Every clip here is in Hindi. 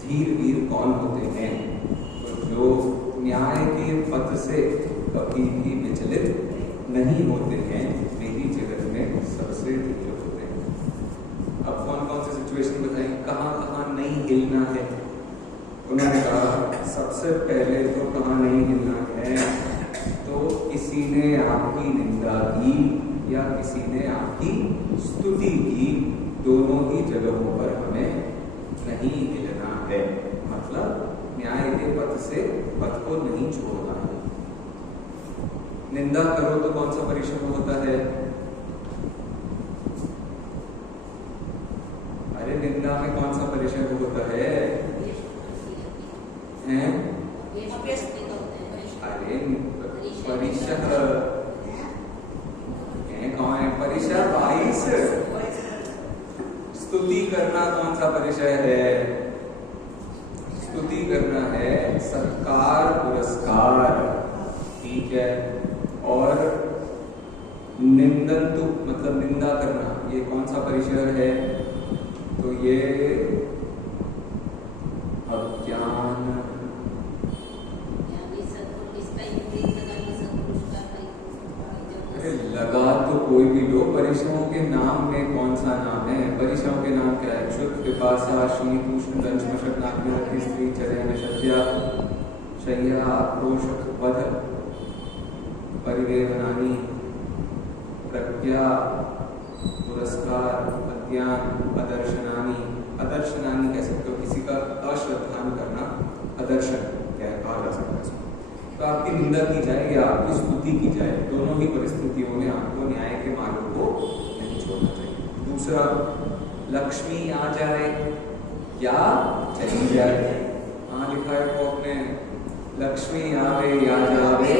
धीर वीर कौन होते हैं? तो जो न्याय के पथ से कभी भी विचलित नहीं होते हैं, मेरी जगत में सबसे धीर होते हैं। अब कौन कौन से सिचुएशन बताएं, कहाँ कहाँ नहीं हिलना है? उन्होंने कहा सबसे पहले तो कहाँ नहीं हिलना है, तो किसी ने आपकी निंदा की या किसी ने आपकी स्तुति की, दोनों ही जगहों पर हमें नहीं हिलना है। मतलब न्याय के पथ से पथ को नहीं छोड़ना है। निंदा करो तो कौन सा परिश्रम होता है? अरे निंदा में कौन सा परिश्रम होता है? अरे परिषद कौन है? परिषद 22। स्तुति करना कौन सा परिचय है? स्तुति करना है सत्कार पुरस्कार, ठीक है। और निंदन तो मतलब निंदा करना, ये कौन सा परिचय है? तो ये अज्ञान। अरे लगा तो कोई भी लो, परिश्रमों के नाम में कौन सा नाम है? परिश्रमों के नाम क्या है? क्षुत, पिपासा, शीत, उष्ण, दंश, मशक, नाग्नि, स्त्री, चर्या, निषद्या, शय्या, आक्रोश, वध, परिदेवनानि, प्रज्ञा, पुरस्कार, अज्ञान, अदर्शनानि। अदर्शनानि कह सकते हो, किसी का अश्रद्धान करना अदर्शन कहा जा सकता है। तो आपकी निंदा की जाए या आपकी स्तुति की जाए, दोनों ही परिस्थितियों में आपको न्याय के मार्ग को नहीं छोड़ना चाहिए। दूसरा, लक्ष्मी आ जाए या चली जाए। हाँ लिखा है वो अपने, लक्ष्मी आवे या जावे।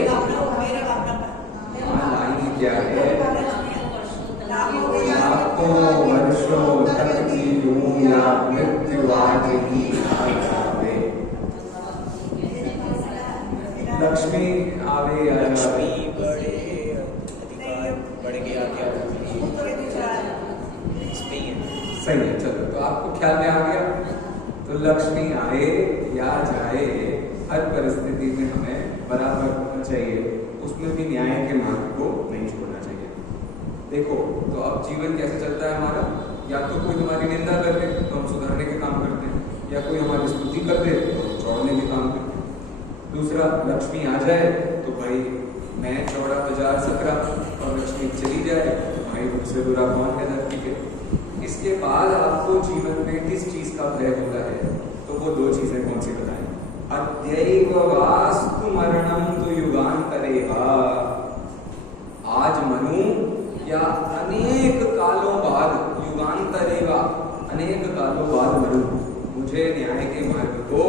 हाँ लाइन क्या है? लाखों वर्षों तक जीऊं या मृत्यु आज ही आ जावे। लक्ष्मी आवे या लक्ष्मी बढ़े, अधिकार बढ़ गया क्या? सही है, चलो तो आपको ख्याल में आ गया। तो लक्ष्मी आए या जाए, हर परिस्थिति में हमें बराबर होना चाहिए, उसमें भी न्याय के मार्ग को नहीं छोड़ना चाहिए। देखो तो अब जीवन कैसे चलता है हमारा? या तो कोई हमारी निंदा कर दे तो हम सुधारने के काम करते हैं, या कोई हमारी स्तुति कर दे तो छोड़ने के काम करते हैं। दूसरा, लक्ष्मी आ जाए तो भाई मैं चौड़ा बाजार सकरा, और लक्ष्मी चली जाए तो भाई मुझसे बुरा कौन है धरती पे। इसके बाद आपको जीवन में किस चीज का भय होता है? तो वो दो चीजें कौन सी बताएं? अद्यैव वास्तु मरणम तो युगांतरेहा। आज मनु या अनेक कालों बाद, युगांतरेहा अनेक कालों बाद मनु, मुझे न्याय के मार्ग को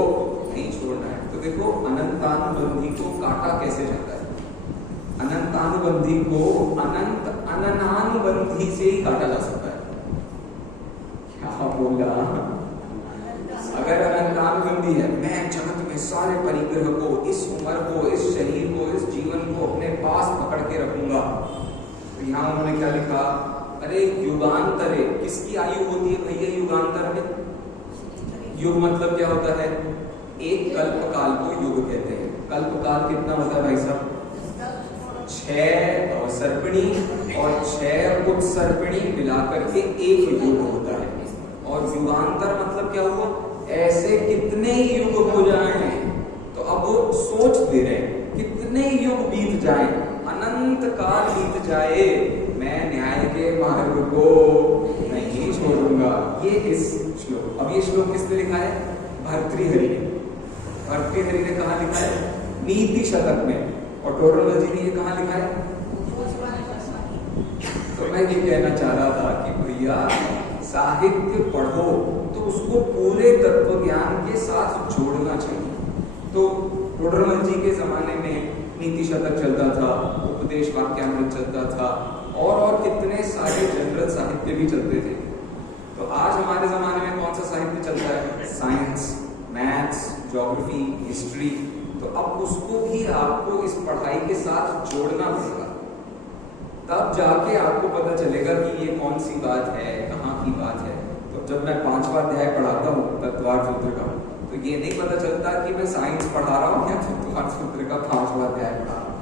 नहीं छोड़ना है। तो देखो अनंतानुबंधी को काटा कैसे जाता है? अनंतानुबंधी को अनंत अननानुबंधी से ही काटा जा सकता है। क्या बोला? अगर अनंतानुबंधी है, मैं जगत में सारे परिग्रह को, इस उम्र को, इस शरीर को, इस जीवन को अपने पास पकड़ के रखूंगा, तो यहाँ उन्होंने क्या लिखा, अरे युगांतरे, किसकी आयु होती है भैया युगांतर में? युग मतलब क्या होता है? एक कल्पकाल को युग कहते हैं। कल्पकाल कितना होता है भाई साहब? 6 अवसर्पिणी और 6 उत्सर्पिणी मिलाकर के एक युग होता है। और युगांतर मतलब क्या हुआ? ऐसे कितने युग हो जाएं, तो अब वो सोचते रहे कितने युग बीत जाए, अनंत काल बीत जाए, मैं न्याय के मार्ग को नहीं छोड़ूंगा। ये इस श्लोक, अब ये श्लोक किसने लिखा है? भर्तृहरि ने। भर्तृहरि ने कहा लिखा है? नीति शतक में। और टोडरमल जी ने ये कहा लिखा है? तो मैं ये कहना चाह रहा था कि भैया साहित्य पढ़ो तो उसको पूरे तत्व ज्ञान के साथ जोड़ना चाहिए। तो टोडरमल जी के जमाने में नीति शतक चलता था, उपदेश वाक्यामृत चलता था, और कितने सारे जनरल साहित्य भी चलते थे। तो आज हमारे जमाने में कौन सा साहित्य चलता है? Science, maths, geography, history. तो अब उसको भी आपको इस पढ़ाई के साथ जोड़ना पड़ेगा, तब जाके आपको पता चलेगा कि ये कौन सी बात है, कहाँ की बात है। तो जब मैं 5वां अध्याय पढ़ाता हूँ तत्वार्थ सूत्र का, तो ये नहीं पता चलता कि मैं साइंस पढ़ा रहा हूँ या तत्वार्थ सूत्र का 5वां अध्याय पढ़ा रहा हूँ।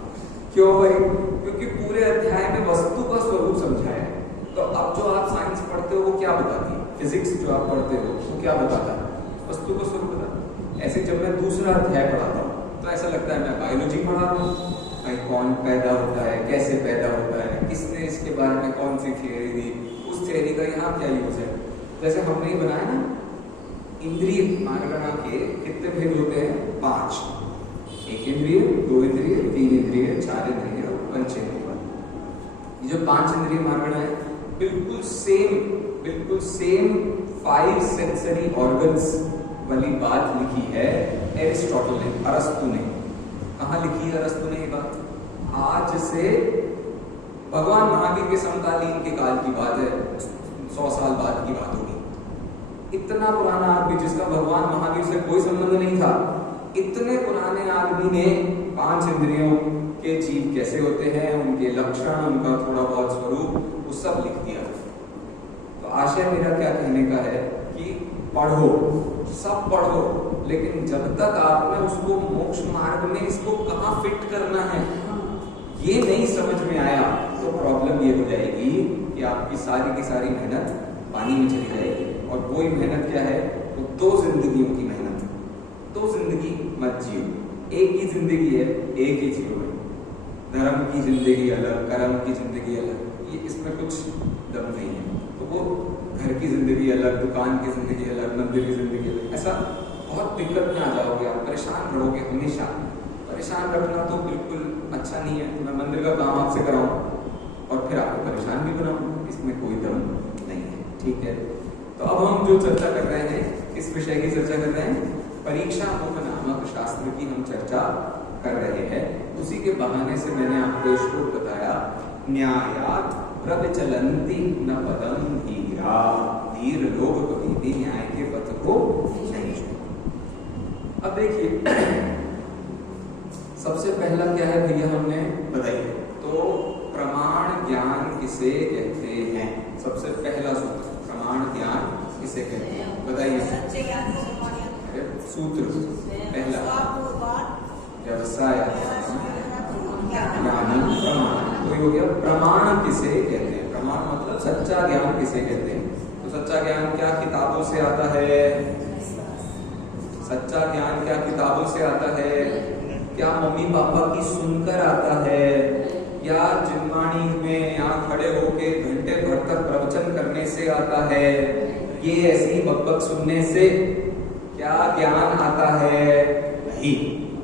क्यों भाई? क्योंकि पूरे अध्याय में वस्तु का स्वरूप समझाया है। तो अब जो आप साइंस पढ़ते हो वो क्या बताती है? फिजिक्स जो आप पढ़ते हो वो क्या बताता है? वस्तु का स्वरूप बताता है। ऐसे जब मैं दूसरा अध्याय पढ़ाता हूँ तो ऐसा लगता है मैं बायोलॉजी पढ़ा रहा हूँ। भाई कौन पैदा होता है, कैसे पैदा होता है, किसने इसके बारे में कौन सी थियरी दी, उस थियरी का यहाँ क्या यूज है। जैसे हमने बनाया ना, इंद्रिय मानगणना के कितने भेद होते हैं? 5। 1 इंद्रिय, 2 इंद्रिय, 3 इंद्रिय, 4 इंद्रिय और 5 इंद्रिय। ये जो 5 इंद्रिय मानगणना है बिल्कुल सेम 5 सेंसरी ऑर्गन्स वाली बात लिखी है एरिस्टोटल ने, अरस्तु ने। कहाँ लिखी है अरस्तु ने ये बात? आज से भगवान महावीर के समकालीन के काल की बात है, 100 साल बाद की बात होगी। इतना पुराना आदमी जिसका भगवान महावीर से कोई संबंध नहीं था, इतने पुराने आदमी ने 5 इंद्रियों के जीव कैसे होते हैं, उनके लक्षण, उनका थोड़ा बहुत स्वरूप, वो सब लिख दिया। तो आशय मेरा क्या कहने का है कि पढ़ो, सब पढ़ो, लेकिन जब तक आपने उसको मोक्ष मार्ग में इसको कहाँ फिट करना है ये नहीं समझ में आया, तो प्रॉब्लम ये हो जाएगी कि आपकी सारी की सारी मेहनत पानी में चली जाएगी। और वही मेहनत क्या है? वो 2 जिंदगियों की मेहनत। 2 जिंदगी मत जियो, एक ही जिंदगी है, एक ही जियो है। धर्म की जिंदगी अलग, कर्म की जिंदगी अलग, ये इसमें कुछ दम नहीं है। तो वो घर की जिंदगी अलग, दुकान की जिंदगी अलग, मंदिर की जिंदगी अलग, ऐसा बहुत दिक्कत में आ जाओगे आप, परेशान रहोगे हमेशा। परेशान रखना तो बिल्कुल अच्छा नहीं है। मैं मंदिर का काम आपसे कराऊं और फिर आपको परेशान भी बनाऊं, इसमें कोई दम नहीं है। ठीक है, तो अब हम जो चर्चा कर रहे हैं, किस विषय की चर्चा कर रहे हैं? परीक्षा मुख नामक शास्त्र की हम चर्चा कर रहे हैं। उसी के बहाने से मैंने आपको श्लोक बताया, न्यायात् प्रविचलन्ति न पदम धीरा, धीर लोग कभी भी न्याय के पथ को नहीं छोड़ते। अब देखिए सबसे पहला क्या है भैया, हमने बताइए तो प्रमाण ज्ञान किसे कहते हैं? सबसे पहला सूत्र, प्रमाण ज्ञान किसे कहते हैं? बताइए। सूत्र पहला, व्यवसाय ज्ञानम प्रमाण। तो ये हो गया प्रमाण किसे कहते हैं। प्रमाण मतलब सच्चा ज्ञान किसे कहते हैं। तो सच्चा ज्ञान क्या किताबों से आता है? सच्चा ज्ञान क्या किताबों से आता है? क्या मम्मी पापा की सुनकर आता है? या जिनवाणी में यहाँ खड़े होके घंटे भर तक प्रवचन करने से आता है? ये ऐसी बकबक सुनने से क्या ज्ञान आता है? नहीं।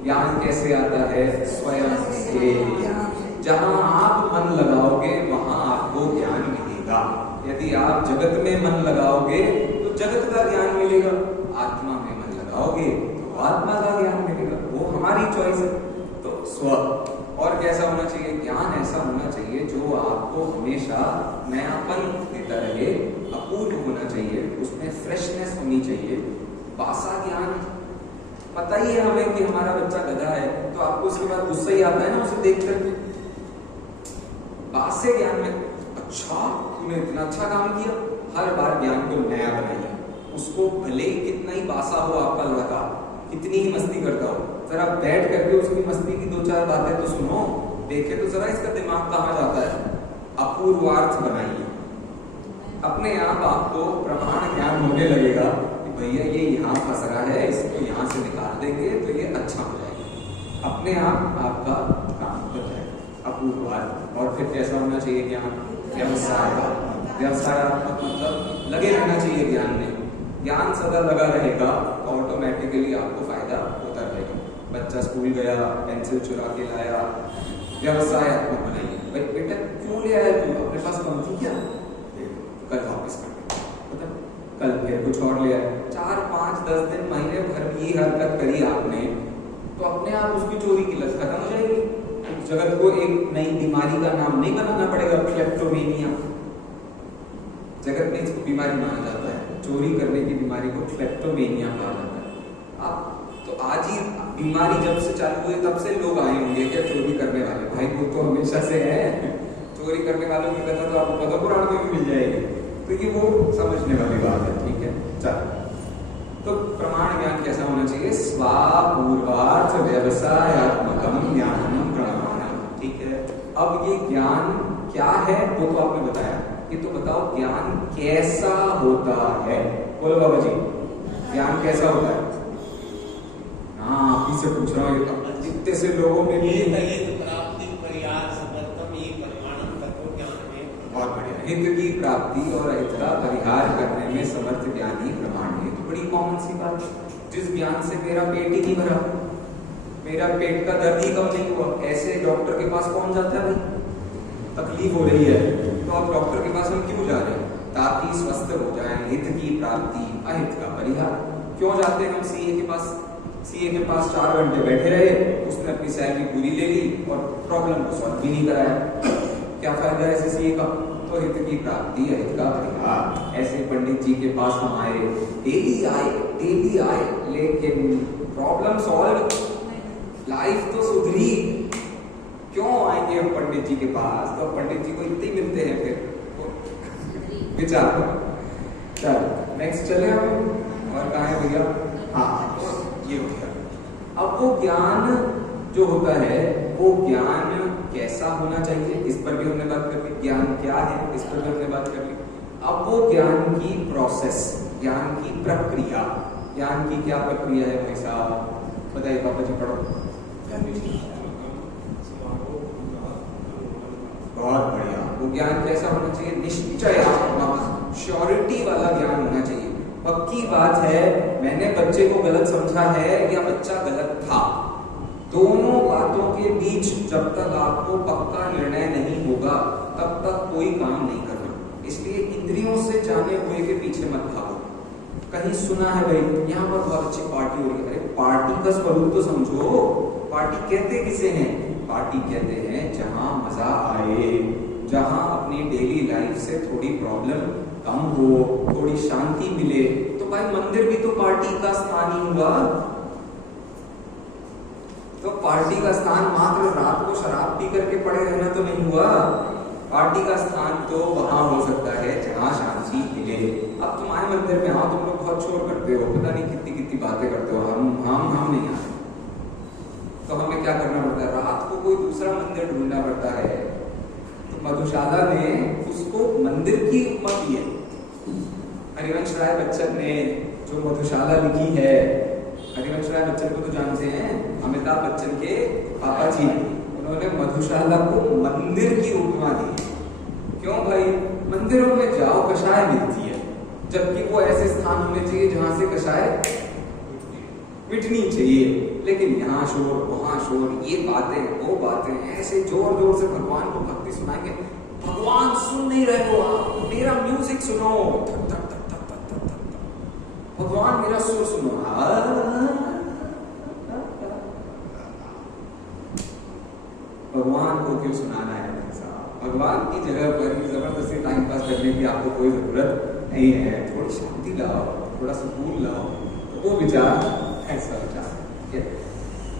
ज्ञान कैसे आता है? स्वयं से। जहां आप मन लगाओगे वहां आपको ज्ञान मिलेगा। यदि आप जगत में मन लगाओगे तो जगत का ज्ञान मिलेगा, आत्मा में मन लगाओगे तो आत्मा का ज्ञान मिलेगा। वो हमारी चॉइस है। तो स्व और कैसा होना चाहिए? ज्ञान ऐसा होना चाहिए जो आपको हमेशा नयापन देता रहे, अपूर्व होना चाहिए, उसमें फ्रेशनेस होनी चाहिए। बासा ज्ञान, पता ही है हमें कि हमारा बच्चा गधा है, तो आपको उसके बाद गुस्सा ही आता है ना उसे देख करके। बात से ज्ञान में अच्छा तूने इतना अच्छा काम किया, हर बार ज्ञान को नया बनाइए। उसको भले ही कितना ही बासा हो आपका लड़का, कितनी ही मस्ती करता हो, जरा बैठ करके उसकी मस्ती की 2-4 बातें तो सुनो, देखे तो जरा इसका दिमाग कहाँ जाता है। अपूर्वार्थ बनाइए, अपने आप आपको प्रमाण ज्ञान होने लगेगा कि भैया ये यहाँ फंस रहा है, इसको यहाँ से निकाल देंगे तो ये अच्छा हो जाएगा। अपने आप आपका काम हो जाएगा अपूर्वार्थ। और फिर कैसा होना चाहिए ज्ञान? व्यवसाय। व्यवसायात्मक मतलब लगे रहना चाहिए ज्ञान में। ज्ञान सदा लगा रहेगा तो ऑटोमेटिकली आपको फायदा होता रहेगा। बच्चा स्कूल गया, पेंसिल चुरा के लाया, व्यवसायात्मक बनाइए। भाई बेटा क्यों ले आया तू, अपने पास कम थी क्या, कल वापस कर दे, कल फिर कुछ और ले आया। 4, 5, 10 दिन, महीने भर भी ये हरकत करी आपने तो अपने आप उसकी चोरी की लत खत्म हो जाएगी। जगत को एक नई बीमारी का नाम नहीं बनाना पड़ेगा, क्लेप्टोमेनिया। जगत में इसको बीमारी माना जाता है, चोरी करने की बीमारी को क्लेप्टोमेनिया कहा जाता है। आप तो आज ही बीमारी जब से चालू हुई तब से लोग आए होंगे क्या चोरी करने वाले। भाई वो तो हमेशा से है, चोरी करने वालों की कथा तो आपको पद्म पुराण में भी मिल जाएगी, तो ये वो समझने वाली बात है। ठीक है, चलो तो प्रमाण ज्ञान कैसा होना चाहिए? स्वापूर्वार्थ व्यवसायात्मकम ज्ञानम प्रमाणम। ठीक है, अब ये ज्ञान क्या है वो तो आपने बताया, ये तो बताओ ज्ञान कैसा होता है। बोलो बाबा जी, ज्ञान कैसा होता है? हाँ, आप ही से पूछ रहा हूँ, जितने से लोगों में भी प्राप्ति परिहार समर्थम ये परिमाणम तत्व ज्ञान है। बहुत बढ़िया, हित की प्राप्ति और अहित का परिहार करने में समर्थ ज्ञान ही प्रमाण है। तो बड़ी कॉमन सी बात है, जिस ज्ञान से मेरा पेट ही नहीं भरा, मेरा पेट का दर्द ही कम नहीं हुआ, ऐसे डॉक्टर के पास कौन जाता है भाई? तकलीफ हो रही है तो आप डॉक्टर के पास हम क्यों जा रहे हैं? ताकि स्वस्थ हो जाए, हित की प्राप्ति अहित का परिहार। क्यों जाते हैं हम सीए के पास? सीए के पास 4 घंटे बैठे रहे, उसने अपनी सैलरी पूरी ले ली और प्रॉब्लम को सॉल्व भी नहीं कराया। क्या फायदा है ऐसे सीए का? तो हित की प्राप्ति अहित का परिहार। ऐसे पंडित जी के पास हम आए, डेली आए, लेकिन प्रॉब्लम सॉल्व, लाइफ तो सुधरी। क्यों आएंगे हम पंडित जी के पास? तो पंडित जी को इतने ही मिलते हैं फिर विचार। चलो नेक्स्ट चले हम, और कहाँ है भैया? हाँ, ये हो गया। अब वो ज्ञान जो होता है वो ज्ञान कैसा होना चाहिए, इस पर भी हमने बात कर ली। ज्ञान क्या है, इस पर भी हमने बात कर ली। अब वो ज्ञान की प्रोसेस, ज्ञान की प्रक्रिया, ज्ञान की क्या प्रक्रिया है भाई साहब? बताइए पापा जी, पढ़ो। बहुत बढ़िया, वो ज्ञान कैसा होना चाहिए? निश्चयात्मक, श्योरिटी वाला ज्ञान होना चाहिए। पक्की बात है, मैंने बच्चे को गलत समझा है या बच्चा गलत था, दोनों बातों के बीच जब तक आपको पक्का निर्णय नहीं होगा तब तक कोई काम नहीं करना। इसलिए इंद्रियों से जाने हुए के पीछे मत भागो। कहीं सुना है भाई यहाँ पर बहुत अच्छी पार्टी हो रही है, अरे पार्टी का स्वरूप तो समझो। पार्टी कहते किसे हैं? पार्टी कहते हैं जहां मजा आए, जहां अपनी डेली लाइफ से थोड़ी प्रॉब्लम कम हो, थोड़ी शांति मिले। तो भाई मंदिर भी तो पार्टी का स्थान ही हुआ। तो पार्टी का स्थान मात्र रात को शराब पी करके पड़े रहना तो नहीं हुआ। पार्टी का स्थान तो वहां हो सकता है जहां शांति मिले। अब तुम आए मंदिर में, हाँ तुम लोग बहुत शोर करते हो, पता नहीं कितनी कितनी बातें करते हो, हम नहीं आते। तो हमें क्या करना पड़ता है? रात को कोई दूसरा मंदिर ढूंढना पड़ता है। तो मधुशाला ने उसको मंदिर की उपमा दी है। हरिवंश राय बच्चन ने जो मधुशाला लिखी है, हरिवंश राय बच्चन को तो जानते हैं, अमिताभ बच्चन के पापा जी, उन्होंने मधुशाला को मंदिर की उपमा दी। क्यों भाई? मंदिरों में जाओ कषाय मिलती है, जबकि वो ऐसे स्थान होने चाहिए जहां से कषाय मिटनी चाहिए। लेकिन यहाँ शोर, वहां शोर, ये बातें, वो बातें, ऐसे जोर जोर से भगवान को भक्ति सुनाएंगे। भगवान सुन नहीं रहे हो आप, मेरा म्यूजिक सुनो, धक धक धक धक धक धक धक। भगवान मेरा सुर सुनो। भगवान को क्यों सुनाना है? भगवान की जगह पर जबरदस्ती टाइम पास करने की आपको कोई जरूरत नहीं है। थोड़ी शांति लाओ, थोड़ा सुकून लाओ, वो विचार ऐसा विचार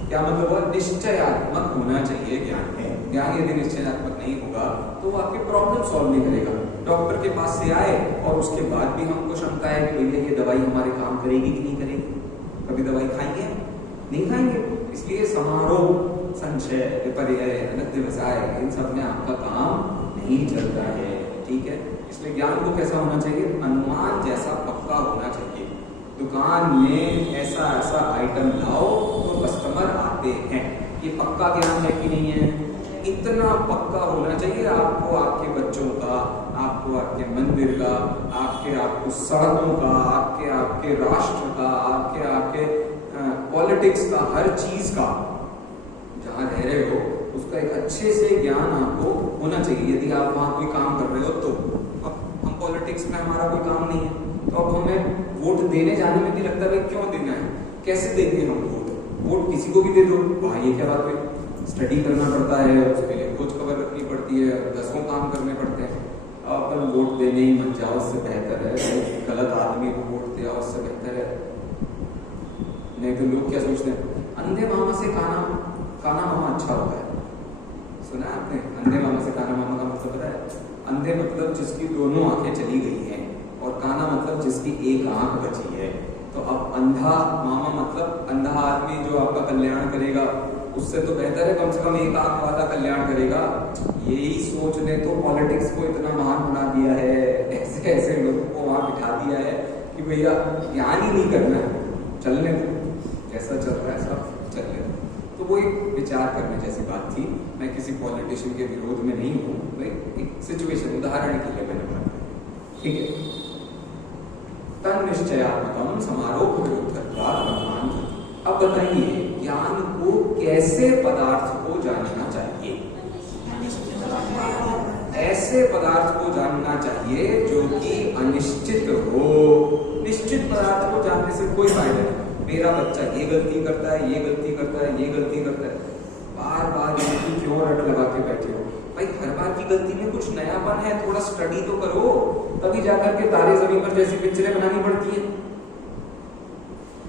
क्या मतलब हुआ? निश्चयात्मक होना चाहिए ज्ञान है। ज्ञान यदि निश्चयात्मक नहीं होगा तो वो आपकी प्रॉब्लम सॉल्व नहीं करेगा। डॉक्टर के पास से आए और उसके बाद भी हमको शंका है कि भैया ये दवाई हमारे काम करेगी कि नहीं करेगी, कभी दवाई खाएंगे नहीं खाएंगे। इसलिए समारोह, संशय, विपर्य, अनध्यवसाय, इन सब में आपका काम नहीं चलता है, ठीक है। इसलिए ज्ञान को कैसा होना चाहिए, अनुमान जैसा पक्का होना चाहिए। दुकान में ऐसा ऐसा आइटम लाओ तो कस्टमर आते हैं, ये पक्का ज्ञान है कि नहीं है, इतना पक्का होना चाहिए। आपको आपके बच्चों का, आपको आपके मंदिर का, आपको सड़कों का, आपके राष्ट्र का, आपके पॉलिटिक्स का, हर चीज का जहां रह रहे हो उसका एक अच्छे से ज्ञान आपको होना चाहिए। यदि आप वहां कोई काम कर रहे हो तो हम पॉलिटिक्स में हमारा कोई काम नहीं है तो अब हमें वोट देने जाने में भी लगता है क्यों देना है, कैसे देंगे हम वोट किसी को भी दे दो, वहाँ ये क्या बात है। स्टडी करना पड़ता है, उसके लिए खोज खबर रखनी पड़ती है, 10 काम करने पड़ते हैं। अपन वोट देने ही मत जाओ, उससे बेहतर है गलत आदमी को वोट दिया, उससे बेहतर है। नहीं तो लोग क्या सोचते हैं, अंधे मामा से काना मामा अच्छा होता है। सुना है आपने अंधे मामा से काना मामा का मतलब पता है? अंधे मतलब जिसकी दोनों आंखें चली गई हैं और काना मतलब जिसकी एक आंख बची है। तो अब अंधा मामा मतलब अंधा आदमी जो आपका कल्याण करेगा, उससे तो बेहतर है कम से कम एक आंख वाला कल्याण करेगा। यही सोच ने तो पॉलिटिक्स को इतना महान बना दिया है, ऐसे ऐसे लोगों को वहां बिठा दिया है कि भैया ज्ञान ही नहीं करना है, चलने दो, जैसा चल रहा है सब चलने दो। तो वो एक विचार करने जैसी बात थी। मैं किसी पॉलिटिशियन के विरोध में नहीं हूँ, एक सिचुएशन उदाहरण के लिए मैंने बात की, ठीक है। तन निश्चयात्मकम समारोह विरुद्धत्वात्। अब बताइए ज्ञान को कैसे पदार्थ को जानना चाहिए? ऐसे पदार्थ को जानना चाहिए जो कि अनिश्चित हो। निश्चित पदार्थ को जानने से कोई फायदा नहीं। मेरा बच्चा ये गलती करता है, ये गलती करता है, ये गलती करता है, बार बार इनकी क्यों रट लगा के बैठे हो? भाई हर बार की गलती में कुछ नयापन है, थोड़ा स्टडी तो करो, तभी जाकर के तारे जमीन पर जैसी पिक्चरें बनानी पड़ती है।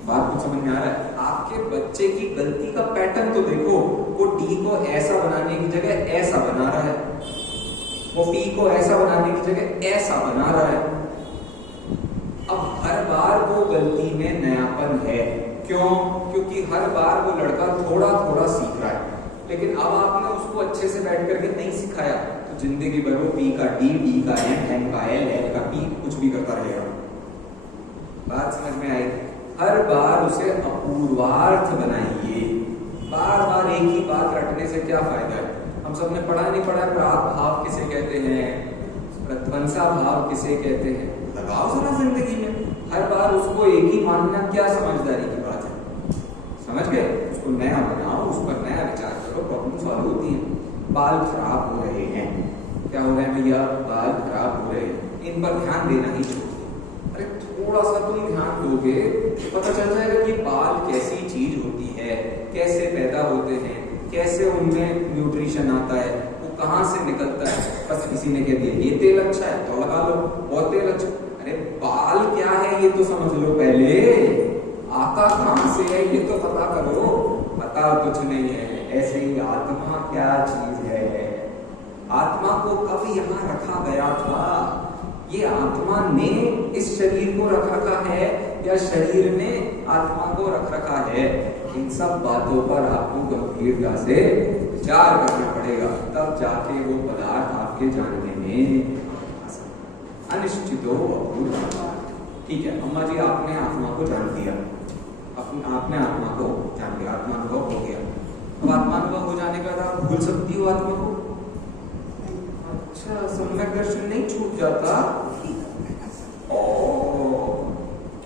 बात कुछ समझ में आ रहा है? आपके बच्चे की गलती का पैटर्न तो देखो, वो डी को ऐसा बनाने की जगह ऐसा बना रहा है, वो पी को ऐसा बनाने की जगह ऐसा बना रहा है। अब हर बार वो गलती में नयापन है, क्यों? क्योंकि हर बार वो लड़का थोड़ा थोड़ा सीख रहा है, लेकिन अब आपने उसको अच्छे से बैठ करके नहीं सिखाया तो जिंदगी भर वो पी का डी, डी का एम का एल, एल का पी कुछ भी करता रहेगा। बात समझ में आई? हर बार उसे अपूर्वार्थ बनाइए। बार बार एक ही बात रटने से क्या फायदा है? हम सबने पढ़ा नहीं पढ़ा, प्राग भाव किसे कहते हैं, प्रध्वंसा भाव किसे कहते हैं, लगाओ जरा जिंदगी में। हर बार उसको एक ही मानना क्या समझदारी की बात है? समझ गए? उसको नया बनाओ, उस पर नया विचार करो, प्रॉब्लम सॉल्व होती है। बाल खराब हो रहे हैं, क्या हो रहा है भैया? बाल खराब हो रहे हैं, इन पर ध्यान देना ही चाहिए। अरे थोड़ा सा तुम ध्यान दोगे तो पता चल जाएगा कि बाल कैसी चीज होती है, कैसे पैदा होते हैं, कैसे उनमें न्यूट्रिशन आता है, वो कहाँ से निकलता है। बस किसी ने कह दिया ये तेल अच्छा है तो लगा लो, बहुत तेल अच्छा। अरे बाल क्या है ये तो समझ लो पहले, आता कहाँ से है ये तो पता करो। पता कुछ नहीं है। ऐसे ही आत्मा क्या चीज है, आत्मा को कब यहाँ रखा गया था? ये आत्मा ने इस शरीर को रख रखा है या शरीर ने आत्मा को रख रखा है? इन सब बातों पर आपको गंभीरता से विचार करना पड़ेगा, तब जाके वो पदार्थ आपके जानने में अनिश्चितो अपूर्व। ठीक है अम्मा जी, आपने आत्मा को जान दिया, आपने आत्मा को जान लिया, आत्मानुभव हो गया। अब आत्मानुभव हो जाने के बाद आप भूल सकती हो आत्मा को? अच्छा, सम्यक दर्शन नहीं छूट जाता?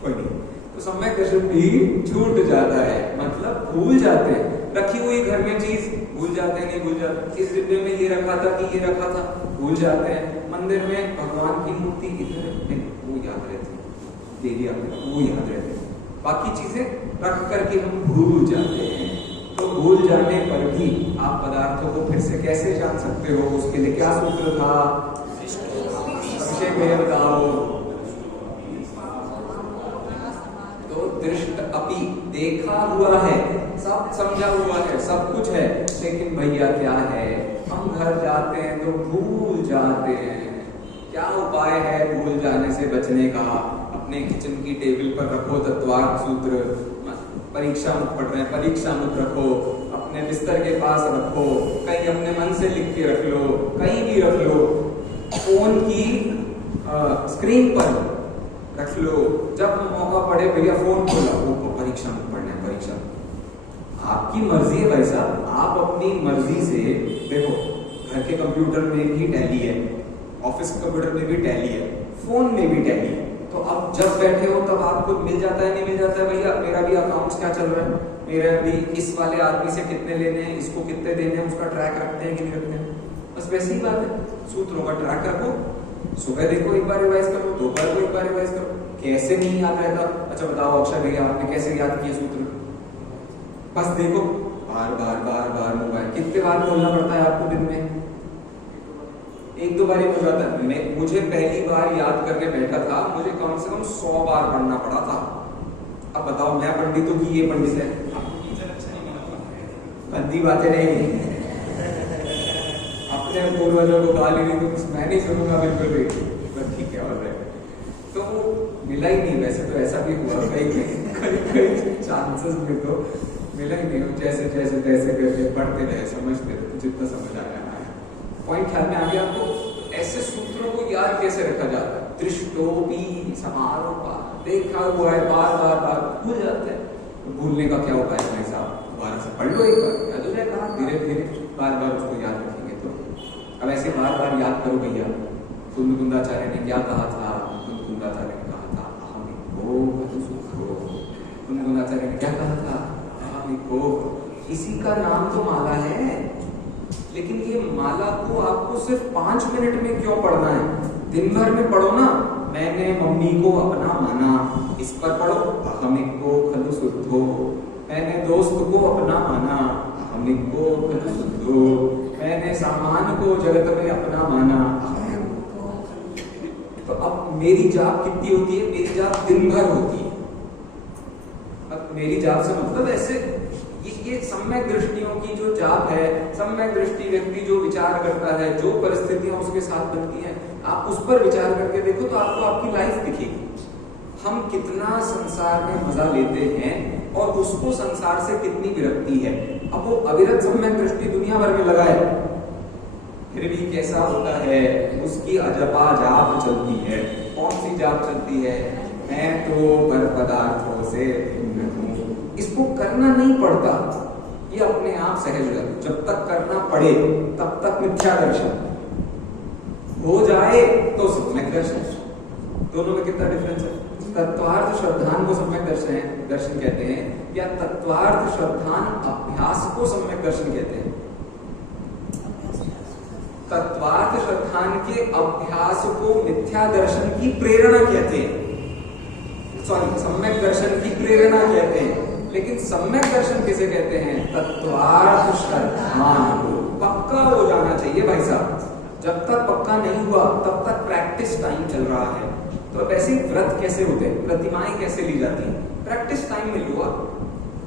कोई नहीं, तो सम्यक दर्शन भी छूट जाता है, मतलब भूल जाते हैं। रखी हुई घर में चीज भूल जाते हैं, नहीं भूल जाते। इस डिब्बे में ये रखा था कि ये रखा था, भूल जाते हैं। मंदिर में भगवान की मूर्ति इधर नहीं, वो याद रहती है, देवी वो याद रहती है, बाकी चीजें रख करके हम भूल जाते हैं। तो भूल जाने पर भी आप पदार्थों को फिर से कैसे जान सकते हो? उसके लिए क्या सूत्र था? बताओ। तो दृष्ट अपि, देखा हुआ है, सब समझा हुआ है, सब कुछ है, लेकिन भैया क्या है? हम घर जाते हैं तो भूल जाते हैं। क्या उपाय है भूल जाने से बचने का? अपने किचन की टेबल पर रखो तत्वार्थ सूत्र, परीक्षा मुख पढ़ रहे हैं परीक्षा मुख रखो, अपने बिस्तर के पास रखो, कहीं अपने मन से लिख के रख लो, कहीं भी रख लो, फोन की स्क्रीन पर रख लो। जब मौका पड़े भैया फोन खोला, वो परीक्षा मुख पढ़ना है परीक्षा। आपकी मर्जी है भाई साहब, आप अपनी मर्जी से देखो, घर के कंप्यूटर में भी टैली है, ऑफिस के कंप्यूटर में भी टैली है, फोन में भी टैली है। तो अब जब बैठे हो तब आपको मिल जाता है नहीं मिल जाता है भैया मेरा भी अकाउंट्स क्या चल रहा है, मेरा भी इस वाले आदमी से कितने लेने हैं, इसको कितने देने हैं, उसका ट्रैक रखते हैं कि नहीं रखते हैं। बस वैसी ही बात है, सूत्रों का ट्रैक रखो, सुबह देखो एक बार रिवाइज करो, दोपहर को एक बार रिवाइज करो। कैसे नहीं याद रहता? अच्छा बताओ अक्षय भैया आपने कैसे याद किए सूत्र? बस देखो, बार बार बार बार मोबाइल कितने बार खोलना पड़ता है आपको दिन में? एक दो बार ही हो जाता है। मुझे पहली बार याद करने बैठा था, मुझे कम से कम 100 बार पढ़ना पड़ा था। अब बताओ मैं पंडितों की ये पंडित है, गंदी बातें नहीं, अपने पूर्वजों को गाली नहीं तो मैं नहीं सुनूंगा बिल्कुल भी। बस ठीक है और तो मिला ही नहीं। वैसे तो ऐसा भी हुआ कई चांसेस में तो मिला ही नहीं। जैसे जैसे तैसे करके पढ़ते रहे, समझते रहे, तो जितना समझ आया पॉइंट ख्याल में आ गया आपको। ऐसे सूत्रों को याद कैसे रखा जाता है? दृष्टोपि समारोपा, देखा हुआ है बार बार बार भूल जाते हैं। तो भूलने का क्या उपाय है भाई साहब? दोबारा से पढ़ लो, एक बार याद हो जाएगा, धीरे धीरे बार बार उसको याद रखेंगे। तो अब ऐसे बार बार याद करो भैया। कुंदकुंदाचार्य ने क्या कहा था? कुंदकुंदाचार्य ने कहा था अहमिको मधुसूदनो। कुंदकुंदाचार्य ने क्या कहा था? अहमिको। इसी का नाम तो माला है, लेकिन ये माला को आपको सिर्फ 5 मिनट में क्यों पढ़ना है? दिन भर में पढ़ो ना। मैंने मम्मी को अपना माना, इस पर पढ़ो अहमिको खलु शुद्धो। मैंने दोस्त को अपना माना, अहमिको खलु शुद्धो। मैंने सामान को जगत में अपना माना। तो अब मेरी जाप कितनी होती है? मेरी जाप दिन भर होती है। अब मेरी जाप से मतलब ऐसे ये सम्यक दृष्टियों की जो जाप है, सम्यक दृष्टि व्यक्ति जो विचार करता है, जो परिस्थितियां उसके साथ बनती हैं, आप उस पर विचार करके देखो तो आपको आपकी लाइफ दिखेगी। हम कितना संसार में मजा लेते हैं और उसको संसार से कितनी विरक्ति है। अब वो अविरत सम्यक दृष्टि दुनिया भर में लगाए, फिर भी कैसा होता है? उसकी अजपा जाप चलती है। कौन सी जाप चलती है? मैं तो पर पदार्थों से भिन्न हूं। इसको करना नहीं पड़ता, ये अपने आप सहज हो जाता। जब तक करना पड़े तब तक मिथ्या दर्शन, हो जाए तो सम्यक दर्शन। दोनों में कितना डिफरेंस है? तत्वार्थ श्रद्धान को सम्यक दर्शन कहते हैं, या तत्वार्थ श्रद्धान अभ्यास को सम्यक दर्शन कहते हैं। तत्वार्थ श्रद्धान के अभ्यास को मिथ्या दर्शन की प्रेरणा कहते हैं, सॉरी सम्यक दर्शन की प्रेरणा कहते हैं। लेकिन सम्यक दर्शन किसे कहते हैं? तत्वार्थ श्रद्धान को। पक्का हो जाना चाहिए भाई साहब। जब तक पक्का नहीं हुआ तब तक प्रैक्टिस टाइम चल रहा है। तो वैसे ही व्रत कैसे होते हैं, प्रतिमाएं कैसे ली जाती हैं? प्रैक्टिस टाइम में लो आप,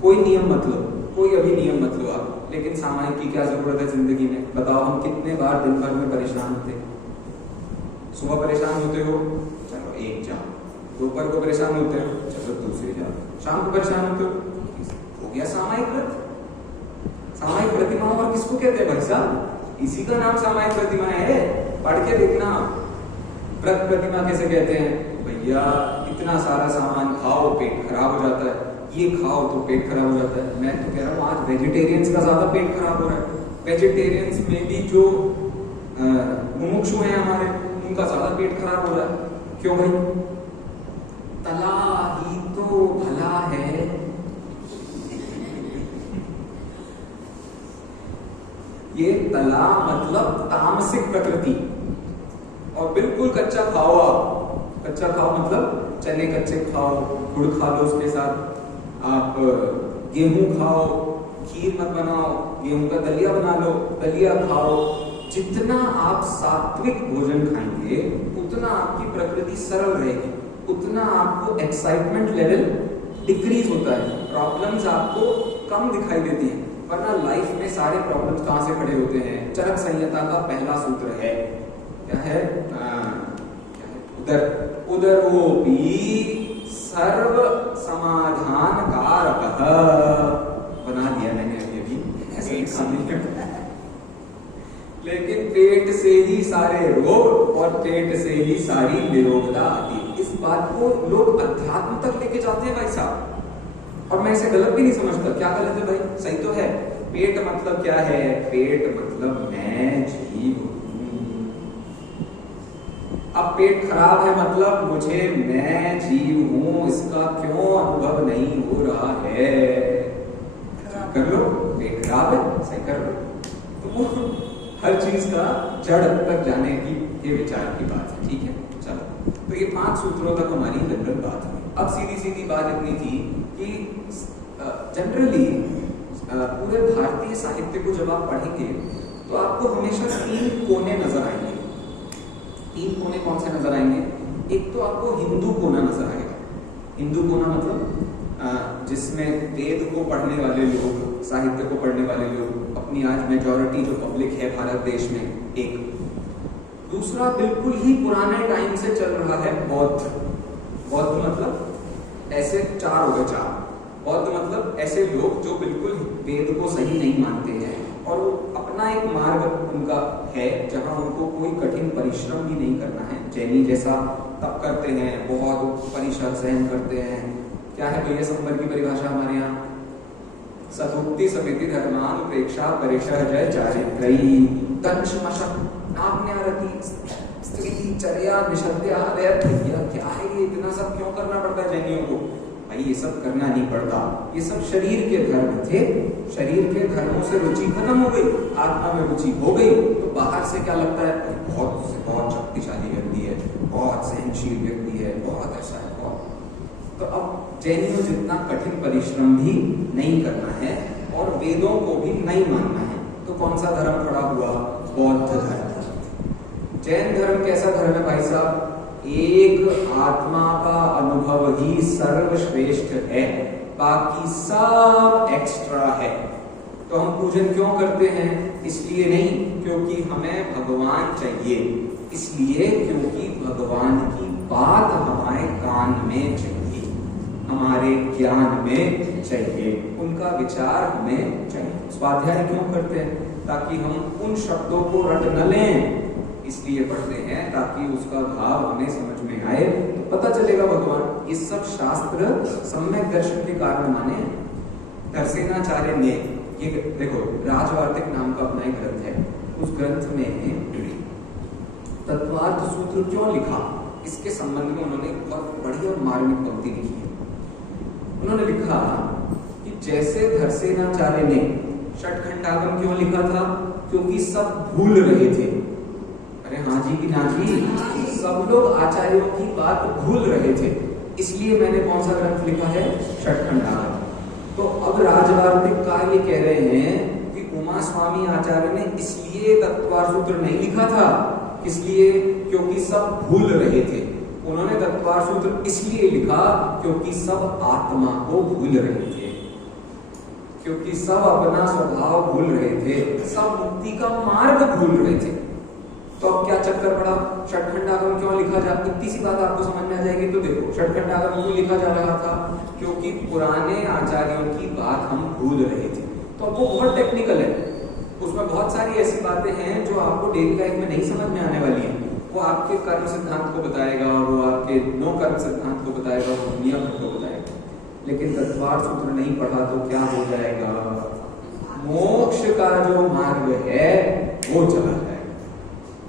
कोई नियम मत लो, कोई अभी नियम मत लो आप। लेकिन सामायिक की क्या जरूरत है जिंदगी में? बताओ हम कितने बार दिन भर में परेशान होते हैं। सुबह परेशान होते हो, चलो एक जाओ। दोपहर को परेशान होते हो, चलो दूसरी जाओ। शाम को परेशान होते हो गया सामायिक व्रत। सामायिक प्रतिमा और किसको कहते हैं भाई साहब? इसी का नाम सामायिक प्रतिमा है। पढ़ के देखना व्रत प्रतिमा कैसे कहते हैं। भैया इतना सारा सामान खाओ पेट खराब हो जाता है, ये खाओ तो पेट खराब हो जाता है। मैं तो कह रहा हूँ आज वेजिटेरियंस का ज्यादा पेट खराब हो रहा है। वेजिटेरियंस में भी जो मुमुक्षु हैं हमारे, उनका ज्यादा पेट खराब हो रहा है। क्यों भाई? तला ही तो भला है। ये तला मतलब तामसिक प्रकृति, और बिल्कुल कच्चा खाओ आप। कच्चा खाओ मतलब चने कच्चे खाओ, गुड़ खा लो उसके साथ, आप गेहूं खाओ, खीर मत बनाओ, गेहूं का दलिया बना लो, दलिया खाओ। जितना आप सात्विक भोजन खाएंगे उतना आपकी प्रकृति सरल रहेगी, उतना आपको एक्साइटमेंट लेवल डिक्रीज होता है, प्रॉब्लम्स आपको कम दिखाई देती हैं। वरना लाइफ में सारे प्रॉब्लम्स कहाँ से खड़े होते हैं? चरक संहिता का पहला सूत्र है, क्या है? उदर उदरोपि सर्व समाधान कारक। बना दिया मैंने अभी ऐसे लिखा नहीं है। लेकिन पेट से ही सारे रोग और पेट से ही सारी निरोगता आती है। इस बात को लोग अध्यात्म तक लेके जाते हैं भाई साहब, और मैं इसे गलत भी नहीं समझता। क्या गलत है भाई? सही तो है। पेट मतलब क्या है? पेट मतलब मैं जीव हूं। अब पेट खराब है मतलब मुझे मैं जीव हूं इसका क्यों अनुभव नहीं हो रहा है? कर लो, पेट खराब है, सही कर लो। तो वो हर चीज का जड़ तक जाने की ये विचार की बात है। ठीक है, चलो। तो ये 5 सूत्रों तक हमारी जनरल बात हुई। अब सीधी सीधी बात इतनी थी कि जनरली पूरे भारतीय साहित्य को जब आप पढ़ेंगे तो आपको हमेशा 3 कोने नजर आएंगे। 3 कोने कौन से नजर आएंगे? एक तो आपको हिंदू कोना नजर आएगा। हिंदू कोना मतलब जिसमें वेद को पढ़ने वाले लोग, साहित्य को पढ़ने वाले लोग, अपनी आज मेजॉरिटी जो पब्लिक है भारत देश में, एक। दूसरा बिल्कुल ही पुराने टाइम से चल रहा है बौद्ध। बौद्ध मतलब ऐसे 4 हो गए, 4। बौद्ध मतलब ऐसे लोग जो बिल्कुल वेद को सही नहीं मानते हैं और वो अपना एक मार्ग उनका है जहां उनको कोई कठिन परिश्रम भी नहीं करना है। जैनी जैसा तप करते हैं, बहुत परिश्रम सहन करते हैं। क्या है भैया संबर की परिभाषा हमारे यहाँ? सदुक्ति समिति धर्मान उपेक्षा परिशहजय चारित्रयी दंश मशक नाग्न्यारति स्त्री चर्या निषद्या। भैया क्या है ये? इतना सब क्यों करना पड़ता है जैनियों को? भाई ये सब करना नहीं पड़ता। ये सब शरीर के धर्म थे। शरीर के धर्मों से रुचि खत्म हो गई, आत्मा में रुचि हो गई, तो बाहर से क्या लगता है? बहुत शक्तिशाली व्यक्ति है, बहुत सहनशील व्यक्ति है, बहुत ऐसा है, बहुत। तो अब जैनियों जितना कठिन परिश्रम भी नहीं करना है और वेदों को भी नहीं मानना है, तो कौन सा धर्म खड़ा हुआ? बौद्ध धर्म। जैन धर्म कैसा धर्म है भाई साहब? एक आत्मा का अनुभव ही सर्वश्रेष्ठ है, बाकी सब एक्स्ट्रा है। तो हम पूजन क्यों करते हैं? इसलिए नहीं क्योंकि हमें भगवान चाहिए, इसलिए क्योंकि भगवान की बात हमारे कान में चाहिए, हमारे ज्ञान में चाहिए, उनका विचार हमें चाहिए। स्वाध्याय क्यों करते हैं? ताकि हम उन शब्दों को रट न लें, इसलिए पढ़ते हैं ताकि उसका भाव हमें समझ में आए, तो पता चलेगा भगवान। ये सब शास्त्र सम्यक दर्शन के कारण माने। धर्सेनाचार्य ने, ये देखो, राजवार्तिक नाम का अपना एक ग्रंथ है, उस ग्रंथ में तत्वार्थ सूत्र क्यों लिखा, इसके संबंध में उन्होंने बहुत बढ़िया और मार्मिक पंक्ति लिखी है। उन्होंने लिखा कि जैसे धर्सेनाचार्य ने षट्खंडागम क्यों लिखा था? क्योंकि सब भूल रहे थे। अरे हाँ जी की ना जी, सब लोग आचार्यों की बात भूल रहे थे, इसलिए मैंने कौन सा ग्रंथ लिखा है? षट्खंडागम। तो अब राजवार्तिककार ये कह रहे हैं कि उमा स्वामी आचार्य ने इसलिए तत्वार्थ सूत्र नहीं लिखा था, इसलिए क्योंकि सब भूल रहे थे। उन्होंने तत्वार्थ सूत्र इसलिए लिखा क्योंकि सब आत्मा को भूल रहे थे, क्योंकि सब अपना स्वभाव भूल रहे थे, सब मुक्ति का मार्ग भूल रहे थे। तो अब क्या चक्कर पड़ा? षट्खंडागम क्यों लिखा जा, इतनी सी बात आपको समझ में आ जाएगी। तो देखो, षट्खंडागम क्यों लिखा जा रहा था? क्योंकि पुराने आचार्यों की बात हम भूल रहे थे। तो अब वो बहुत टेक्निकल है, उसमें बहुत सारी ऐसी बातें हैं जो आपको डेली लाइफ में नहीं समझ में आने वाली है। वो आपके कर्म सिद्धांत को बताएगा, वो आपके नो कर्म सिद्धांत को बताएगा, वो दुनिया भर को बताएगा। लेकिन तत्वार्थ सूत्र नहीं पढ़ा तो क्या हो जाएगा? मोक्ष का जो मार्ग है वो चला जाएगा।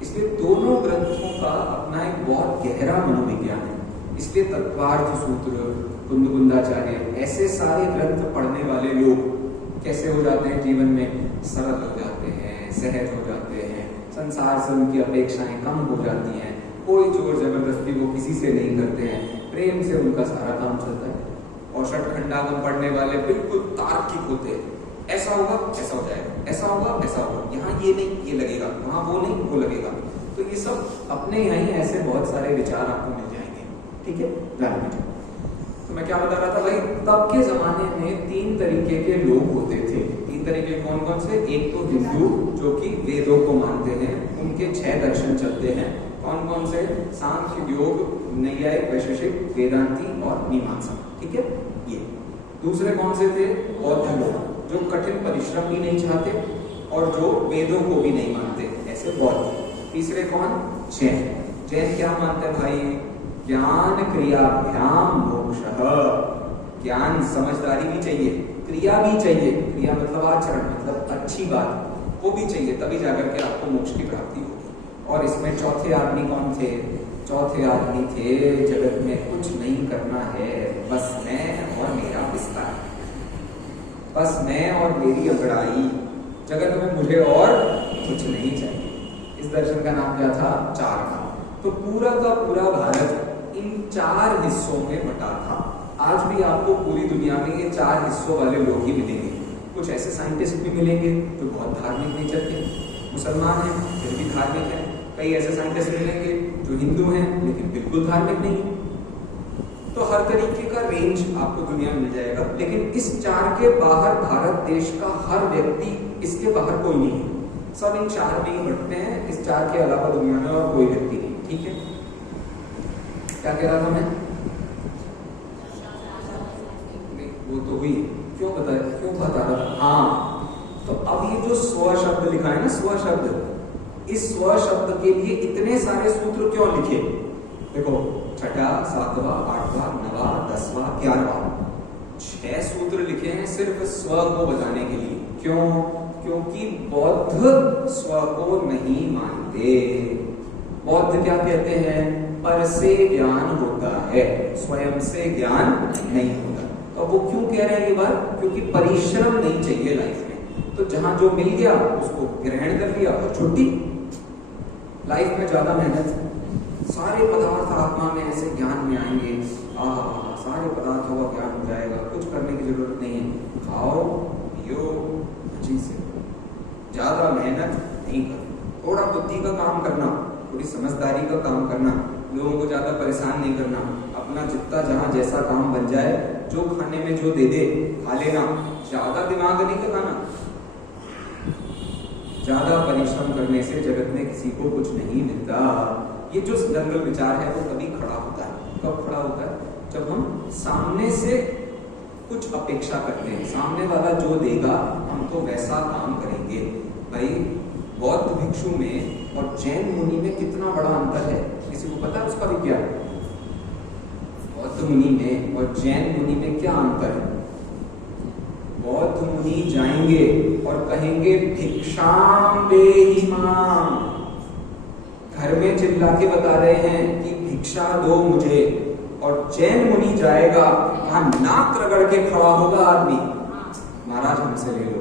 इसलिए दोनों ग्रंथों का अपना एक बहुत गहरा मनोविज्ञान है। इसलिए तत्वार्थ सूत्र, कुंदकुंदाचार्य, ऐसे सारे ग्रंथ पढ़ने वाले लोग कैसे हो जाते हैं जीवन में? सरल हो जाते हैं, सहज हो जाते हैं, संसार से उनकी अपेक्षाएं कम हो जाती हैं, कोई जोर जबरदस्ती वो किसी से नहीं करते हैं, प्रेम से उनका सारा काम चलता है। और षट्खंडागम पढ़ने वाले बिल्कुल तार्किक होते हैं, ऐसा होगा ऐसा हो जाएगा, ऐसा होगा ऐसा होगा, यहाँ ये नहीं ये लगेगा, वहां वो नहीं वो लगेगा। तो ये सब अपने यहाँ ही ऐसे बहुत सारे विचार आपको मिल जाएंगे। ठीक है, ध्यान दीजिए। तो मैं क्या बता रहा था भाई, तब के जमाने में 3 तरीके के लोग होते थे। 3 तीन तरीके कौन कौन से? एक तो हिंदू जो कि वेदों को मानते हैं, उनके 6 दर्शन चलते हैं। कौन कौन से? सांख्य, योग, नैयायिक, वैशेषिक, वेदांती और मीमांसा। ठीक है, ये दूसरे कौन से थे? बौद्ध लोग जो कठिन परिश्रम भी नहीं चाहते और जो वेदों को भी नहीं मानते, ऐसे बौद्ध। तीसरे कौन? जैन। जैन क्या मानते हैं भाई? ज्ञान क्रियाभ्याम मोक्षः। ज्ञान समझदारी भी चाहिए, क्रिया भी चाहिए। क्रिया मतलब आचरण, मतलब अच्छी बात, वो भी चाहिए, तभी जाकर के आपको मोक्ष की प्राप्ति होगी। और इसमें चौथे आदमी कौन थे? चौथे आदमी थे जगत में कुछ नहीं करना है, बस मैं और मेरा बिस्तर, बस मैं और मेरी अंगड़ाई, जगत में मुझे और कुछ नहीं चाहिए। इस दर्शन का नाम क्या था? चारवाक। तो पूरा का पूरा भारत इन 4 हिस्सों में बटा था। आज भी आपको पूरी दुनिया में ये 4 हिस्सों वाले लोग ही मिलेंगे। कुछ ऐसे साइंटिस्ट भी मिलेंगे जो बहुत धार्मिक नेचर के, मुसलमान हैं फिर भी धार्मिक हैं। कई ऐसे साइंटिस्ट मिलेंगे जो हिंदू हैं लेकिन बिल्कुल धार्मिक नहीं है। तो हर तरीके का रेंज आपको दुनिया में मिल जाएगा। लेकिन इस 4 के बाहर भारत देश का हर व्यक्ति, इसके बाहर कोई नहीं है। सब इन 4 में ही बढ़ते हैं, इस 4 के अलावा दुनिया में और कोई व्यक्ति नहीं। ठीक है, क्या कह रहा था मैं? वो तो हुई, क्यों बता रहा था? हाँ, तो अब ये जो स्व शब्द लिखा है ना, स्व शब्द, इस स्व शब्द के लिए इतने सारे सूत्र क्यों लिखे? देखो, 6वां, 7वां, 8वां, 9वां, 10वां, 11वां, 6 सूत्र लिखे हैं सिर्फ स्व को बताने के लिए। क्यों? क्योंकि बौद्ध स्व को नहीं मानते। बौद्ध क्या कहते हैं? पर से ज्ञान होता है, स्वयं से ज्ञान नहीं होता। तो वो क्यों कह रहे हैं ये बात? क्योंकि परिश्रम नहीं चाहिए लाइफ में। तो जहां जो मिल गया उसको ग्रहण कर लिया और छुट्टी। लाइफ में ज्यादा मेहनत, सारे पदार्थ आत्मा में ऐसे ज्ञान में आएंगे, सारे पदार्थों का ज्ञान हो जाएगा, कुछ करने की जरूरत नहीं है। खाओ पियो अच्छी से, ज्यादा मेहनत नहीं करना, थोड़ा बुद्धि का काम करना, थोड़ी समझदारी का काम करना, लोगों को ज्यादा परेशान नहीं करना, अपना जितना जहां जैसा काम बन जाए, जो खाने में जो दे दे खा लेना, ज्यादा दिमाग नहीं लगाना। ज्यादा परिश्रम करने से जगत में किसी को कुछ नहीं मिलता। ये जो जनरल विचार है वो कभी खड़ा होता है। कब खड़ा होता है? जब हम सामने से कुछ अपेक्षा करते हैं, सामने वाला जो देगा हम तो वैसा काम करेंगे। भाई, बौद्ध भिक्षु में और जैन मुनि में कितना बड़ा अंतर है, किसी को पता है उसका विज्ञान? बौद्ध मुनि में और जैन मुनि में क्या अंतर है? बौद्ध मुनि जाएंगे और कहेंगे भिक्षाम देहि माम, घर में चिल्ला के बता रहे हैं कि भिक्षा दो मुझे। और जैन मुनि जाएगा, वहां नाक रगड़ के खड़ा होगा आदमी, महाराज हमसे ले लो,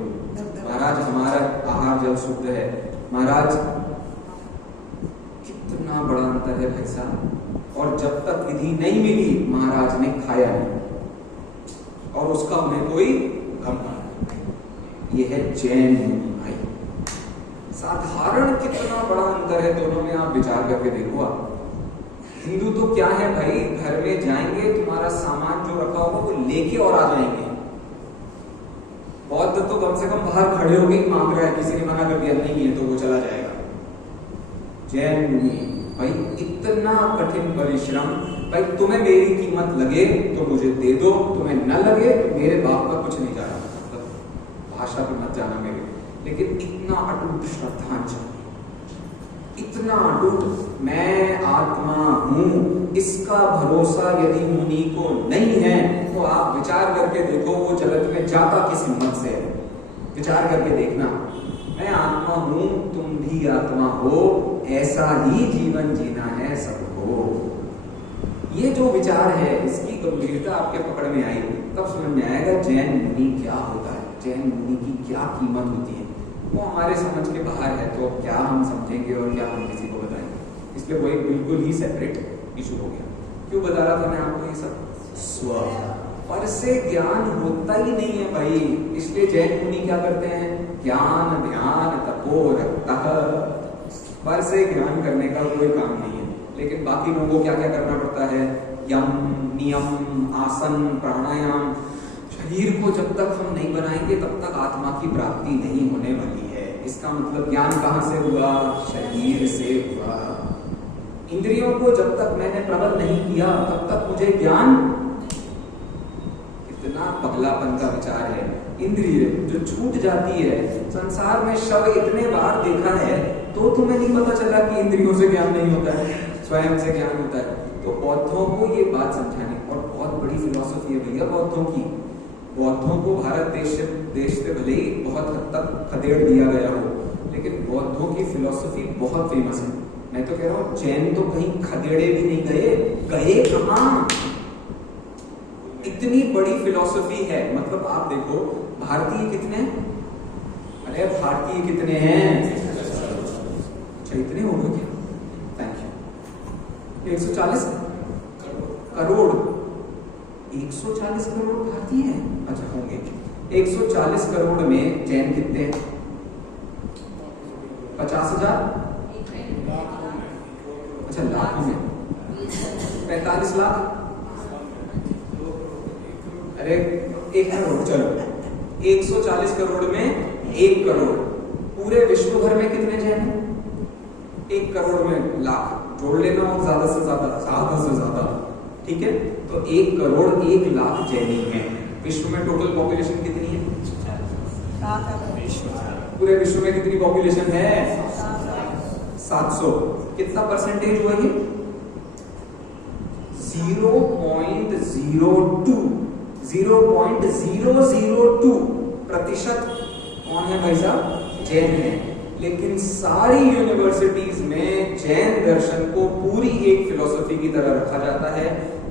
महाराज हमारा आहार जल शुद्ध है, महाराज। कितना बड़ा अंतर है भाई साहब। और जब तक विधि नहीं मिली महाराज ने खाया नहीं और उसका उन्हें कोई गम नहीं। ये है जैन मुनि भाई। साधारण कितना बड़ा अंतर है दोनों में, आप विचार करके देखो। आप हिंदू तो क्या है भाई, घर में जाएंगे, तुम्हारा सामान जो रखा होगा वो लेके और आ जाएंगे। बौद्ध तो कम से कम बाहर खड़े होके ही मांग रहा है, किसी ने मना कर दिया नहीं है तो वो चला जाएगा। जैन मुनि भाई इतना कठिन परिश्रम, भाई तुम्हें मेरी कीमत लगे तो मुझे दे दो, तुम्हें न लगे तो मेरे बाप का कुछ नहीं जाना, मतलब भाषा पे मत जाना मेरे। लेकिन इतना अटूट श्रद्धांजलि, इतना अटूट मैं आत्मा हूं, इसका भरोसा यदि मुनि को नहीं है तो आप विचार करके देखो वो जगत में जाता किस हिम्मत से है। विचार करके देखना, मैं आत्मा हूं, तुम भी आत्मा हो, ऐसा ही जीवन जीना है सबको। ये जो विचार है इसकी गंभीरता आपके पकड़ में आई, तब समझ में आएगा जैन मुनि क्या होता है, जैन मुनि की क्या कीमत होती है। वो हमारे समझ के बाहर है, तो क्या हम समझेंगे और क्या हम किसी को बताएंगे। इसलिए वो एक बिल्कुल ही सेपरेट इशू हो गया। क्यों बता रहा था मैं आपको ये सब? स्व पर से ज्ञान होता ही नहीं है भाई। इसलिए जैन मुनि क्या करते हैं? ज्ञान ध्यान तपो रक्तः, पर से ज्ञान करने का कोई काम नहीं है। लेकिन बाकी लोगों को क्या क्या करना पड़ता है? यम नियम आसन प्राणायाम, शरीर को जब तक हम नहीं बनाएंगे तब तक आत्मा की प्राप्ति नहीं होने वाली है। इसका मतलब ज्ञान कहाँ से हुआ? शरीर से हुआ। इंद्रियों को जब तक मैंने प्रबल नहीं किया तब तक मुझे ज्ञान, कितना पगलापन का विचार है। इंद्रिय जो छूट जाती है, संसार में शव इतने बार देखा है तो तुम्हें नहीं पता चला कि इंद्रियों से ज्ञान नहीं होता है, स्वयं से ज्ञान होता है। तो बौद्धों को ये बात समझानी, और बहुत बड़ी फिलॉसफी है भैया बौद्धों की। बौद्धों को भारत देश से भले ही बहुत हद तक खदेड़ दिया गया हो, लेकिन बौद्धों की फिलॉसफी बहुत फेमस है। मैं तो कह रहा हूँ जैन तो कहीं खदेड़े भी नहीं गए कहाँ? इतनी बड़ी फिलॉसफी है। मतलब आप देखो भारतीय कितने, अरे भारतीय कितने हैं? अच्छा इतने हो गए क्या? Thank you. 140 करोड़ 140 करोड़ भारतीय हैं। अच्छा होंगे 140 करोड़ में जैन कितने हैं? 50,000। अच्छा लाखों में 45 लाख। अरे 1 करोड़, चलो 140 करोड़ में 1 करोड़। पूरे विश्व भर में कितने जैन हैं? 1 करोड़ में लाख जोड़ लेना, और ज्यादा से ज्यादा, ठीक है। तो 1 करोड़ 1 लाख जैनी हैं। विश्व में टोटल पॉपुलेशन कितनी है? पूरे विश्व में कितनी पॉपुलेशन है? 700। कितना परसेंटेज हुआ ये? 0.002% कौन है भाई साहब? जैन है। लेकिन सारी यूनिवर्सिटीज में जैन दर्शन को पूरी एक फिलॉसफी की तरह रखा जाता है।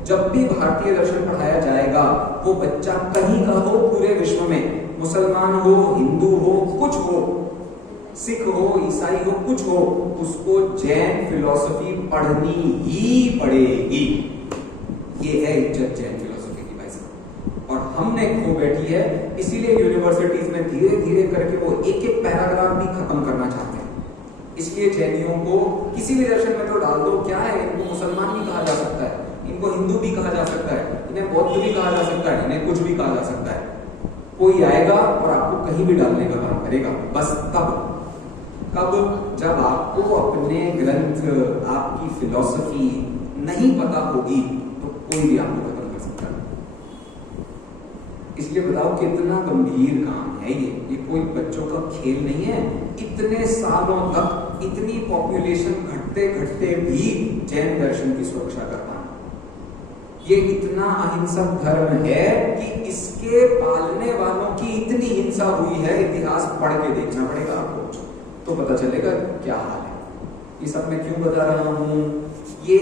जब भी भारतीय दर्शन पढ़ाया जाएगा, वो बच्चा कहीं का हो पूरे विश्व में, मुसलमान हो, हिंदू हो, कुछ हो, सिख हो, ईसाई हो, कुछ हो, उसको जैन फिलॉसफी पढ़नी ही पड़ेगी। ये है इज्जत जैन फिलॉसफी की भाई साहब। और हमने खो बैठी है, इसीलिए यूनिवर्सिटीज में धीरे धीरे करके वो एक एक पैराग्राफ भी खत्म करना चाहते हैं। इसलिए जैनियों को किसी भी दर्शन में तो डाल दो, क्या है, इनको मुसलमान भी कहा जा सकता है, इनको हिंदू भी कहा जा सकता है, इन्हें बौद्ध भी कहा जा सकता है, इन्हें कुछ भी कहा जा सकता है। कोई आएगा और आपको कहीं भी डालने का काम करेगा। बस कब जब आपको अपने ग्रंथ, आपकी फिलॉसफी नहीं पता होगी तो कोई भी आपको खत्म कर सकता है। इसलिए बताओ कितना गंभीर काम है ये कोई बच्चों का खेल नहीं है। इतने सालों तक इतनी पॉपुलेशन घटते घटते भी जैन दर्शन की सुरक्षा कर पाना, ये इतना अहिंसक धर्म है कि इसके पालने वालों की इतनी हिंसा हुई है। इतिहास पढ़ के देखना पड़ेगा आपको, तो पता चलेगा क्या हाल है। ये सब मैं क्यों बता रहा हूं? ये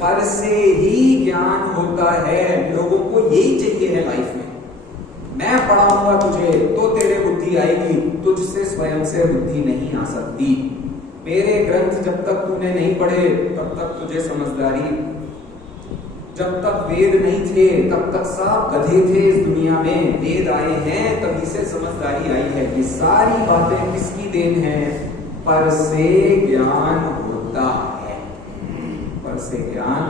पर से ही ज्ञान होता है। लोगों को यही चाहिए है लाइफ में। मैं पढ़ाऊंगा तुझे तो तेरे बुद्धि आएगी, तुझसे स्वयं से बुद्धि नहीं आ सकती। मेरे ग्रंथ जब तक तूने नहीं पढ़े तब तक तुझे समझदारी, जब तक वेद नहीं थे तब तक सब गधे थे इस दुनिया में। वेद आए हैं तभी से समझदारी आई है। ये सारी बातें किसकी देन है? पर से ज्ञान होता है, पर से ज्ञान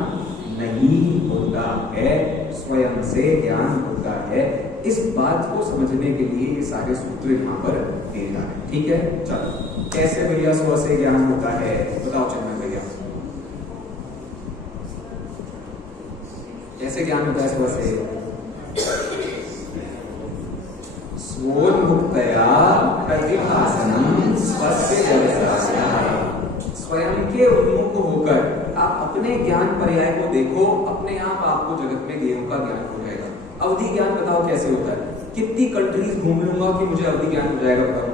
नहीं होता है, स्वयं से ज्ञान होता है। इस बात को समझने के लिए ये सारे सूत्र यहाँ पर दिए जा रहे हैं। ठीक है, चलो कैसे भैया स्व से ज्ञान होता है बताओ चंदन भैया, कैसे ज्ञान होता है स्व से? स्वोन्मुक्तया प्रतिभासनम स्वस्य जगत्या। स्वयं के उन्मुख होकर आप अपने ज्ञान पर्याय को देखो, अपने आप आपको जगत में ज्ञान का ज्ञान हो जाएगा। अवधि ज्ञान बताओ कैसे होता है? कितनी कंट्रीज घूम लूंगा कि मुझे अवधि ज्ञान हो जाएगा? बताओ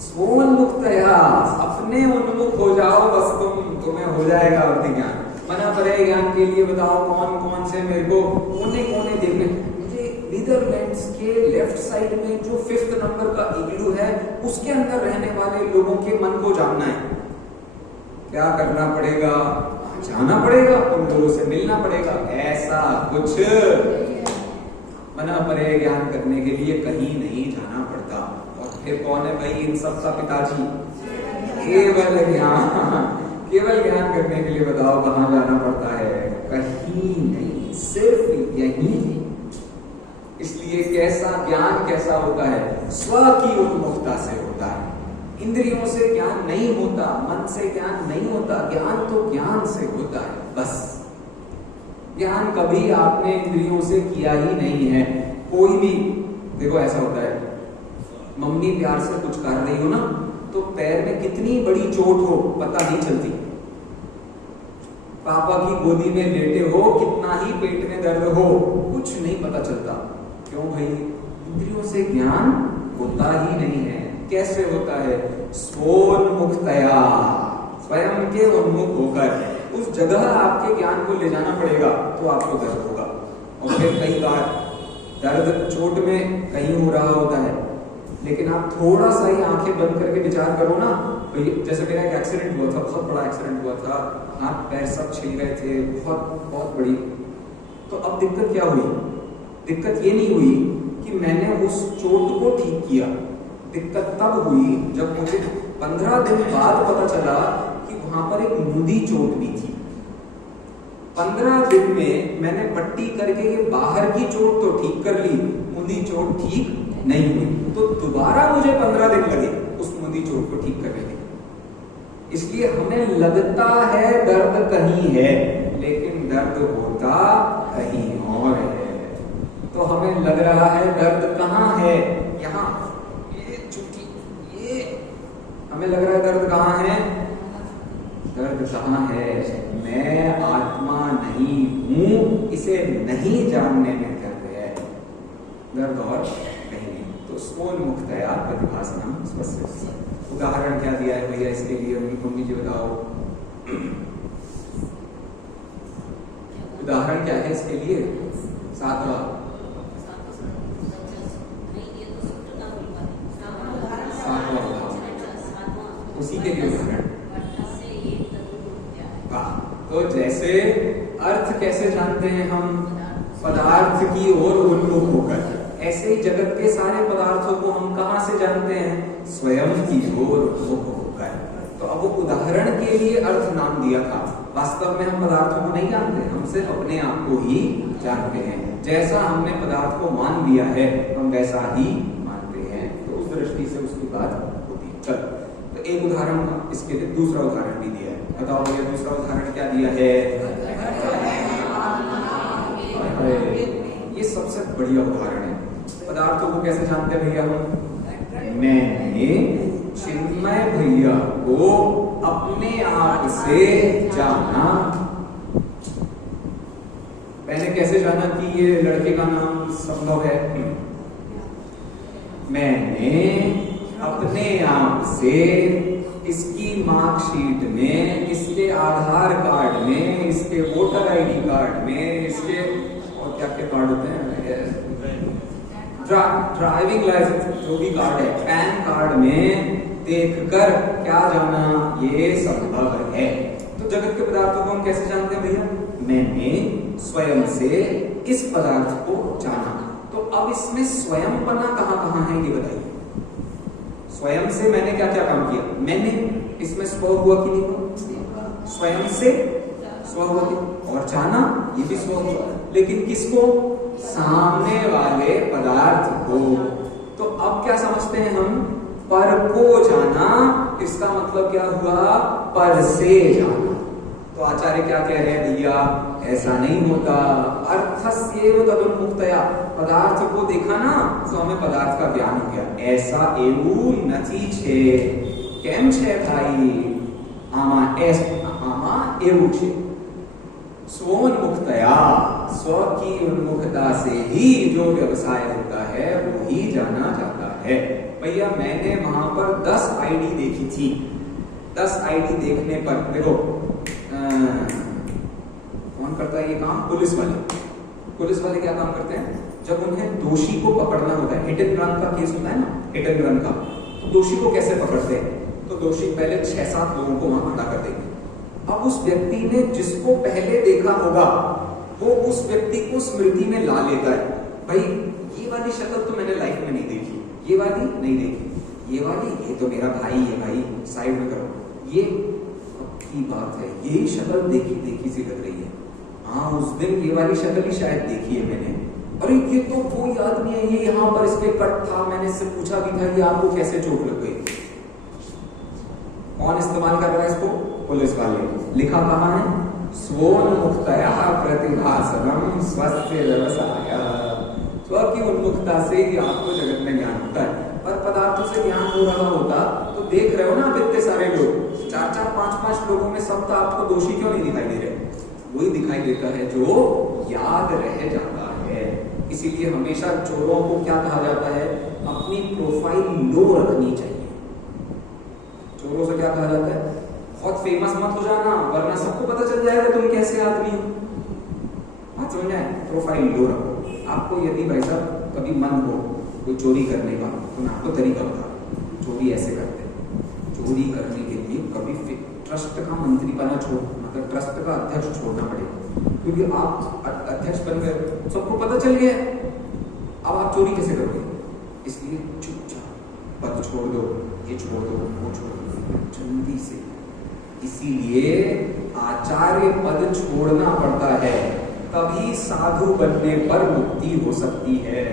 स्वोन्मुक्तया, अपने उन्मुख हो जाओ बस, तुम्हें हो जाएगा अवधि ज्ञान। मना पड़े ज्ञान के लिए बताओ कौन कौन से मेरे को कोने कोने देखने। मुझे नीदरलैंड्स के लेफ्ट साइड में जो 5th नंबर का इग्लू है उसके अंदर रहने वाले लोगों के मन को जानना है। क्या करना पड़ेगा? जाना पड़ेगा, उन लोगों से मिलना पड़ेगा। ऐसा कुछ मना पड़े ज्ञान करने के लिए कहीं नहीं जाना पड़ता। और फिर कौन है भाई इन सब का पिताजी? केवल ज्ञान। केवल ज्ञान करने के लिए बताओ कहाँ जाना पड़ता है? कहीं नहीं, सिर्फ यही इसलिए कैसा ज्ञान कैसा होता है? स्व की उन्मुखता से होता है। इंद्रियों से ज्ञान नहीं होता, मन से ज्ञान नहीं होता, ज्ञान तो ज्ञान से होता है। बस ज्ञान कभी आपने इंद्रियों से किया ही नहीं है। कोई भी देखो ऐसा होता है, मम्मी प्यार से कुछ कर रही हो ना, तो पैर में कितनी बड़ी चोट हो पता नहीं चलती। पापा की गोदी में लेटे हो, कितना ही पेट में दर्द हो, कुछ नहीं पता चलता। क्यों भाई? इंद्रियों से ज्ञान होता ही नहीं है। कैसे होता है? स्वोन्मुखतया, स्वयं के उन्मुख होकर। उस जगह आपके ज्ञान को ले जाना पड़ेगा तो आपको दर्द होगा। और फिर कई बार दर्द चोट में कहीं हो रहा होता है, लेकिन आप थोड़ा सा ही आंखें बंद करके विचार करो ना। जैसे मेरा एक एक्सीडेंट हुआ था, बहुत बड़ा एक्सीडेंट हुआ था, हाथ पैर सब छिल गए थे, बहुत बहुत बड़ी। तो अब दिक्कत क्या हुई? दिक्कत ये नहीं हुई कि मैंने उस चोट को ठीक किया। दिक्कत तब हुई जब मुझे 15 दिन बाद पता चला कि वहां पर एक मुंदी चोट भी थी। 15 दिन में मैंने पट्टी करके ये बाहर की चोट तो ठीक कर ली, मुंदी चोट ठीक नहीं हुई। तो दोबारा मुझे 15 दिन लगे उस मुंदी चोट को ठीक करने के। इसलिए हमें लगता है दर्द कहीं है, लेकिन दर्द होता कहीं और है। तो हमें लग रहा है दर्द कहाँ है? यहाँ, ये चुटकी, ये हमें लग रहा है दर्द कहाँ है? दर्द कहाँ है? मैं आत्मा नहीं हूं, इसे नहीं जानने में दर्द है। दर्द और कहीं नहीं। तो स्वोन्मुखतया प्रतिभासनम स्पष्ट। उदाहरण क्या दिया है भैया इसके लिए? मम्मी जी बताओ, उदाहरण क्या है इसके लिए? सातवां उसी के लिए उदाहरण। तो जैसे अर्थ कैसे जानते हैं हम? पदार्थ की ओर उन्मुख होकर। ऐसे ही जगत के सारे पदार्थों को हम कहां से जानते हैं? स्वयं की ओर उन्मुख होकर। तो अब वो उदाहरण के लिए अर्थ नाम दिया था। वास्तव में हम पदार्थों को नहीं जानते, हम सिर्फ अपने आप को ही जानते हैं। जैसा हमने पदार्थ को मान लिया है, हम वैसा ही मानते हैं। तो उस दृष्टि से उसकी बात होती है। चलो, तो एक उदाहरण इसके लिए दूसरा उदाहरण भी दिया है। बताओ भैया दूसरा उदाहरण क्या दिया है? ये सबसे बढ़िया उदाहरण है। पदार्थों को कैसे जानते हैं भैया हम? मैंने चिन्मय भैया को अपने आप से जाना। मैंने कैसे जाना कि ये लड़के का नाम संभव है? मैंने अपने आप से इसकी मार्कशीट में, इसके आधार कार्ड में, इसके वोटर आईडी कार्ड में, इसके और क्या क्या कार्ड होते हैं, ड्राइविंग लाइसेंस जो भी कार्ड है, पैन कार्ड में देखकर क्या जाना ये संभव है। तो जगत के पदार्थों को हम कैसे जानते हैं भैया? मैंने स्वयं से इस पदार्थ को जाना। तो अब इसमें स्वयंपना कहां कहां है ये बताइए। स्वयं से मैंने क्या क्या काम किया? मैंने, इसमें स्व हुआ कि नहीं हुआ? स्वयं से स्व हुआ, और जाना ये भी स्व हुआ। लेकिन किसको? सामने वाले पदार्थ को। तो अब क्या समझते हैं हम? पर को जाना, इसका मतलब क्या हुआ? पर से जाना। तो आचार्य क्या कह रहे हैं भैया? ऐसा नहीं होता। अर्थस्येव तदुन्मुक्तया, पदार्थ को देखा ना तो हमें पदार्थ का ज्ञान हो गया। ऐसा એવું નથી છે। કેમ છે ભાઈ? આમાં એવું છે। स्वोन्मुक्तया, स्व की उन्मुखता से ही जो व्यवसाय होता है वो ही जाना जाता है। भैया मैंने वहां पर 10 आईडी देखी थी। 10 आईडी देखने पर देखो कौन करता है ये काम? पुलिस वाले। पुलिस वाले क्या काम करते हैं? जब उन्हें दोषी को पकड़ना होता है, हिट एंड रन का केस होता है ना, हिट एंड रन का, तो दोषी को कैसे पकड़ते हैं? तो दोषी पहले 6-7 लोगों को वहां खड़ा कर देंगे। अब उस व्यक्ति ने जिसको पहले देखा होगा वो उस व्यक्ति को स्मृति में ला लेता है। भाई ये वाली शक्ल तो मैंने लाइफ में नहीं देखी, ये वाली नहीं देखी, ये वाली, ये तो मेरा भाई है, भाई साइड में करो, ये की बात है, यही शक्ल देखी देखी सी लग रही है। हाँ उस दिन ये वाली शक्ल ही शायद देखी है मैंने। अरे ये तो वो आदमी है, ये यहाँ पर इसके कट था, मैंने इससे पूछा भी था ये आपको कैसे चोट लग गई। कौन इस्तेमाल कर रहा है इसको? पुलिस वाले। लिखा कहाँ है? स्वोन्मुक्तया प्रतिभासनम स्वस्य व्यवसाय। स्व की उन्मुखता से ही आपको जगत में ज्ञान होता है। पर पदार्थों से ज्ञान हो रहा होता तो देख रहे हो ना, इतने सारे लोग, 4-4, 5-5 लोगों में सब तो आपको दोषी क्यों नहीं दिखाई दे रहे? वही दिखाई देता है जो याद रह जाता है। इसीलिए हमेशा चोरों को क्या कहा जाता है? अपनी प्रोफाइल लो रखनी चाहिए। चोरों से क्या कहा जाता है? बहुत फेमस मत हो जाना, वरना सबको पता चल जाएगा तुम कैसे आदमी हो। बात समझ आए? प्रोफाइल लो रखो। आपको यदि भाई साहब कभी मन हो कोई चोरी करने का, तो मैं आपको तरीका बता रहा हूं। चोरी ऐसे करते हैं। चोरी करने के लिए कभी ट्रस्ट का मंत्री बना छोड़, मतलब ट्रस्ट का अध्यक्ष छोड़ना पड़ेगा, क्योंकि आप अध्यक्ष बन गए, सबको पता चल गया। अब आप चोरी कैसे करोगे? इसलिए चुपचाप पद छोड़ दो, ये छोड़ दो, वो छोड़ दो, जल्दी से। इसीलिए आचार्य पद छोड़ना पड़ता है, तभी साधु बनने पर मुक्ति हो सकती है।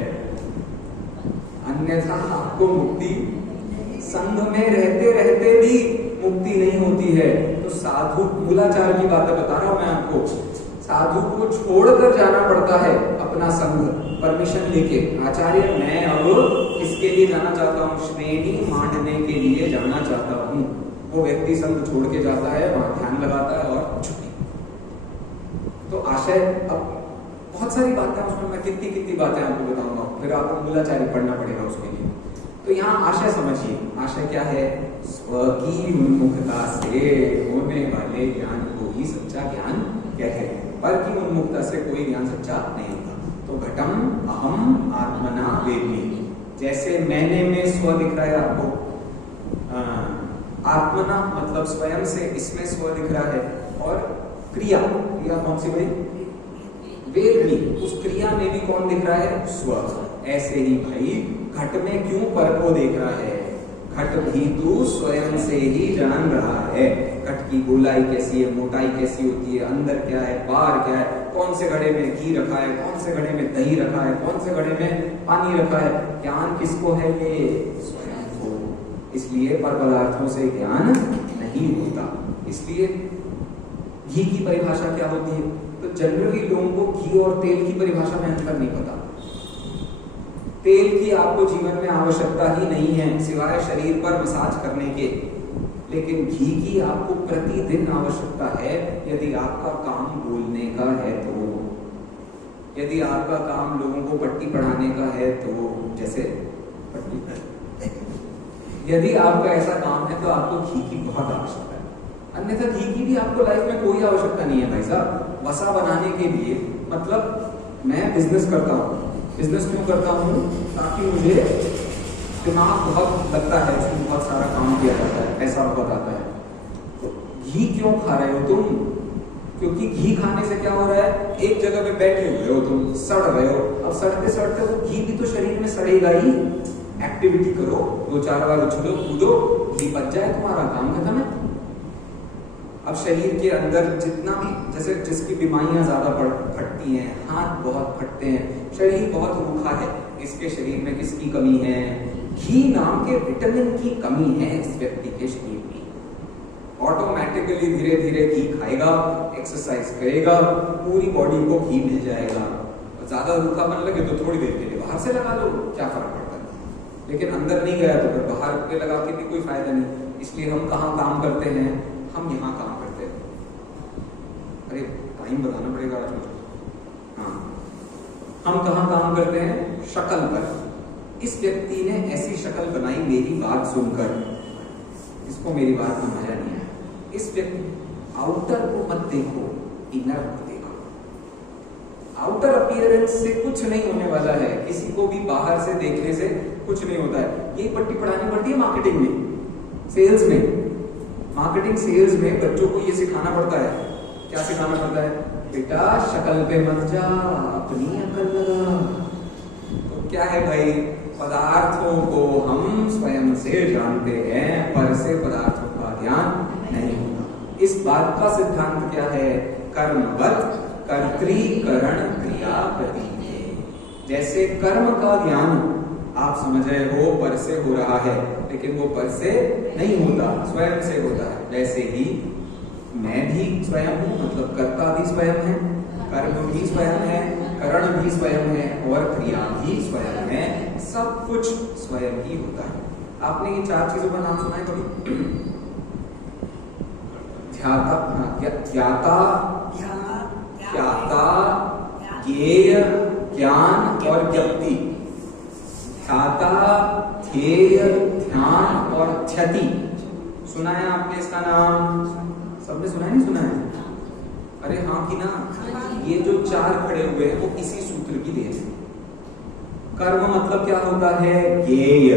अन्यथा आपको मुक्ति संघ में रहते रहते भी मुक्ति नहीं होती है। तो साधु, मूलाचार की बातें बता रहा हूं मैं आपको, साधु को छोड़कर जाना पड़ता है अपना संघ, परमिशन लेके। आचार्य मैं अब इसके लिए जाना चाहता हूँ, श्रेणी मांडने के लिए जाना चाहता हूँ। वो व्यक्ति संघ छोड़ के जाता है, वहां ध्यान लगाता है और छुट्टी। तो आशय, अब बहुत सारी बातें उसमें, मैं कितनी बातें आपको बताऊंगा, फिर आपको मूलाचार्य पढ़ना पड़ेगा उसके लिए। तो यहाँ आशय समझिए। आशय क्या है? स्व की उन्मुखता से होने वाले ज्ञान को ही सच्चा ज्ञान कहते हैं। पर की उन्मुखता से कोई ज्ञान सच्चा नहीं होता। तो घटम अहम आत्मना वेदि, जैसे मैंने में स्व दिख रहा है आपको, आत्मना मतलब स्वयं से, इसमें स्व दिख रहा है। और क्रिया, क्रिया कौन सी भाई? वेद में, उस क्रिया में भी कौन दिख रहा है? स्व। ऐसे ही भाई घट में क्यों पर को देख रहा है? घट भी तू स्वयं से ही जान रहा है। घट की गोलाई कैसी है, मोटाई कैसी होती है, अंदर क्या है, बाहर क्या है, कौन से घड़े में घी रखा है, कौन से घड़े में दही रखा है, कौन से घड़े में पानी रखा है। ज्ञान किसको है? ये स्वयं को। इसलिए पर पदार्थों से ज्ञान नहीं होता। इसलिए घी की परिभाषा क्या होती है? तो जनरली लोगों को घी और तेल की परिभाषा में अंतर नहीं पता। तेल की आपको जीवन में आवश्यकता ही नहीं है सिवाय शरीर पर मसाज करने के, लेकिन घी की आपको प्रतिदिन आवश्यकता है यदि आपका काम बोलने का है तो, यदि आपका काम लोगों को पट्टी पढ़ाने का है तो, जैसे पट्टी, यदि आपका ऐसा काम है तो आपको घी की बहुत आवश्यकता है। अन्यथा घी की भी आपको लाइफ में कोई आवश्यकता नहीं है भाई साहब। वसा बनाने के लिए, मतलब मैं बिजनेस करता हूँ, बिजनेस क्यों करता हूँ? ताकि मुझे दिमाग बहुत लगता है, उसमें बहुत सारा काम किया जाता है, पैसा बहुत आता है। तो घी क्यों खा रहे हो तुम? क्योंकि घी खाने से क्या हो रहा है? एक जगह पे बैठे हुए हो तुम, सड़ रहे हो। अब सड़ते सड़ते वो घी भी तो शरीर में सड़ेगा ही। एक्टिविटी करो, 2-4 बार उछलो कूदो, घी बच जाए, तुम्हारा काम खत्म है। अब शरीर के अंदर जितना भी, जैसे जिसकी बीमारियां ज्यादा फटती हैं, हाथ बहुत फटते हैं, शरीर बहुत रूखा है, इसके शरीर में किसकी कमी है? घी नाम के विटामिन की कमी है इस व्यक्ति के शरीर में। ऑटोमेटिकली धीरे धीरे घी खाएगा, एक्सरसाइज करेगा, पूरी बॉडी को घी मिल जाएगा। और ज्यादा रूखापन लगे तो थोड़ी देर के लिए बाहर से लगा लो, क्या फर्क पड़ता है? लेकिन अंदर नहीं गया तो फिर बाहर पे लगा के भी कोई फायदा नहीं। इसलिए हम कहाँ काम करते हैं? हम यहाँ काम करते हैं। अरे टाइम बताना पड़ेगा आज मुझे। हाँ, हम कहाँ काम करते हैं? शक्ल पर। इस व्यक्ति ने ऐसी शक्ल बनाई मेरी बात सुनकर, इसको मेरी बात में मजा नहीं आया। इस व्यक्ति, आउटर को मत देखो, इनर को देखो। आउटर अपीयरेंस से कुछ नहीं होने वाला है, किसी को भी बाहर से देखने से कुछ नहीं होता है। ये पट्टी पढ़ानी पड़ती है मार्केटिंग में, सेल्स में। मार्केटिंग सेल्स में बच्चों को ये सिखाना पड़ता है। क्या सिखाना पड़ता है? बेटा शक्ल पे मत जा, अपनी अकल लगा। तो क्या है भाई? पदार्थों को हम स्वयं से जानते हैं, पर से पदार्थों का ज्ञान नहीं होता। इस बात का सिद्धांत क्या है? कर्मवत कर्तृकरण क्रिया प्रतीक। जैसे कर्म का ज्ञान आप समझ रहे हो पर से हो रहा है, लेकिन वो पर से नहीं होता, स्वयं से होता है। वैसे ही मैं भी स्वयं हूँ, मतलब कर्ता भी स्वयं है, कर्म भी स्वयं है, करण भी स्वयं है और क्रिया भी स्वयं है। सब कुछ स्वयं ही होता है। आपने ये चार चीजों का नाम सुना है कभी? ज्ञाता, ज्ञेय, ज्ञान और ज्ञप्ति। ध्याता, ध्येय, ध्यान और ध्यति। सुना है आपने इसका नाम? सबने सुना है, नहीं सुना है? अरे हाँ कि ना? ये जो चार खड़े हुए हैं वो इसी सूत्र की देन है। कर्म मतलब क्या होता है? ज्ञेय।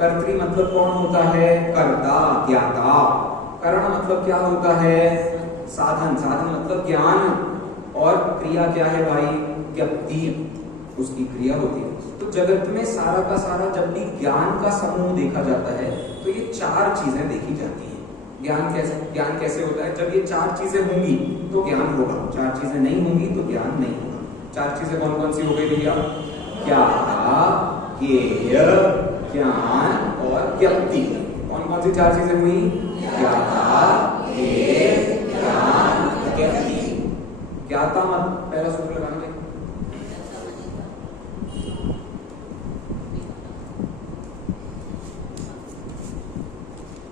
कर्तृ मतलब कौन होता है? कर्ता, ज्ञाता। करण मतलब क्या होता है? साधन। साधन मतलब ज्ञान। और क्रिया क्या है भाई? ज्ञप्ति, उसकी क्रिया होती है। तो जगत में सारा का सारा जब भी ज्ञान का समूह देखा जाता है तो ये चार चीजें देखी जाती हैं। ज्ञान कैसे होता है? जब ये चार चीजें होंगी तो ज्ञान होगा, चार चीजें नहीं होंगी तो ज्ञान नहीं होगा। चार चीजें कौन कौन सी हो गई भैया? ज्ञाता, ज्ञेय, ज्ञान और ज्ञप्ति। कौन कौन सी चार चीजें हुई? ज्ञाता, ज्ञेय, ज्ञान, ज्ञप्ति। ज्ञाता मत पहला सूत्र लगाना चाहिए।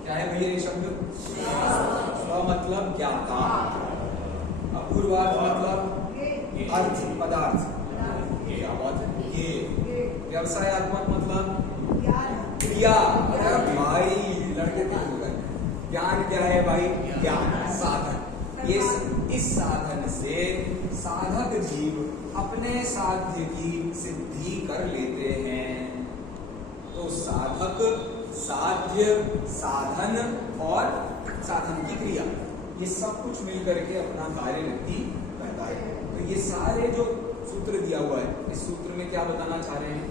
क्या है भैया ये शब्द? स्व मतलब ज्ञाता, अपूर्वार्थ मतलब अर्थ, पदार्थ, क्या बात है? ये व्यवसायत्मक मतलब क्रिया। अरे भाई लड़के तो हो गए। ज्ञान क्या है भाई? ज्ञान, साधन। ये इस साधन से साधक जीव अपने साध्य की सिद्धि कर लेते हैं। तो साधक, साध्य, साधन और साधन की क्रिया, ये सब कुछ मिलकर के अपना कार्य व्यक्ति करता है। तो ये सारे जो सूत्र दिया हुआ है, इस सूत्र में क्या बताना चाह रहे हैं?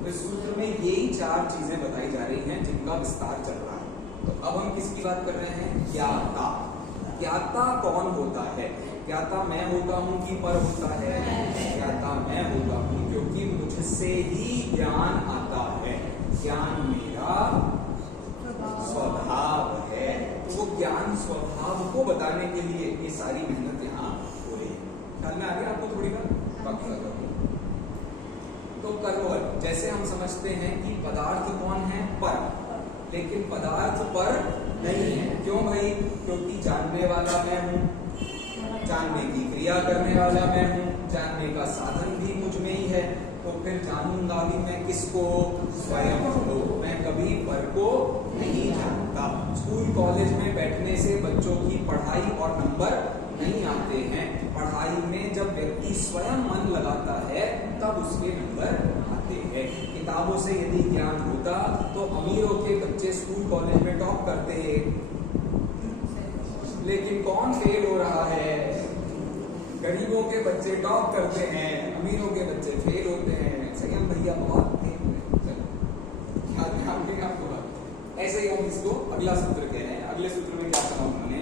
तो इस सूत्र में यही चार चीजें बताई जा रही हैं जिनका विस्तार चल रहा है। तो अब हम किसकी बात कर रहे हैं? ज्ञाता। ज्ञाता कौन होता है? ज्ञाता मैं होता हूँ कि पर होता है? ज्ञाता मैं होता हूँ क्योंकि मुझसे ही ज्ञान आता है। ज्ञान मेरा स्वभाव है। तो वो ज्ञान स्वभाव को बताने के लिए ये सारी मेहनत यहाँ हो रही है। ख्याल में आ गया आपको? थोड़ी बार तो कर्मवत, जैसे हम समझते हैं कि पदार्थ कौन है? पर। लेकिन पदार्थ पर नहीं है। क्यों भाई? क्योंकि जानने वाला मैं हूँ, जानने की क्रिया करने वाला मैं हूँ, जानने का साधन भी मुझ में ही है। तो फिर जानूंगा भी मैं किसको? स्वयं को। मैं कभी पर को नहीं जानता। स्कूल कॉलेज में बैठने से बच्चों की पढ़ाई और नंबर नहीं आते हैं। पढ़ाई में जब व्यक्ति स्वयं मन लगाता है तब उसके नंबर आते हैं। किताबों से यदि ज्ञान होता तो अमीरों के बच्चे स्कूल कॉलेज में टॉप करते हैं। लेकिन कौन फेल हो रहा है? गरीबों के बच्चे टॉप करते हैं, अमीरों के बच्चे फेल होते हैं। संयम भैया बहुत ऐसे ही हम इसको अगला सूत्र कह रहे हैं। अगले सूत्र में क्या कहा उन्होंने?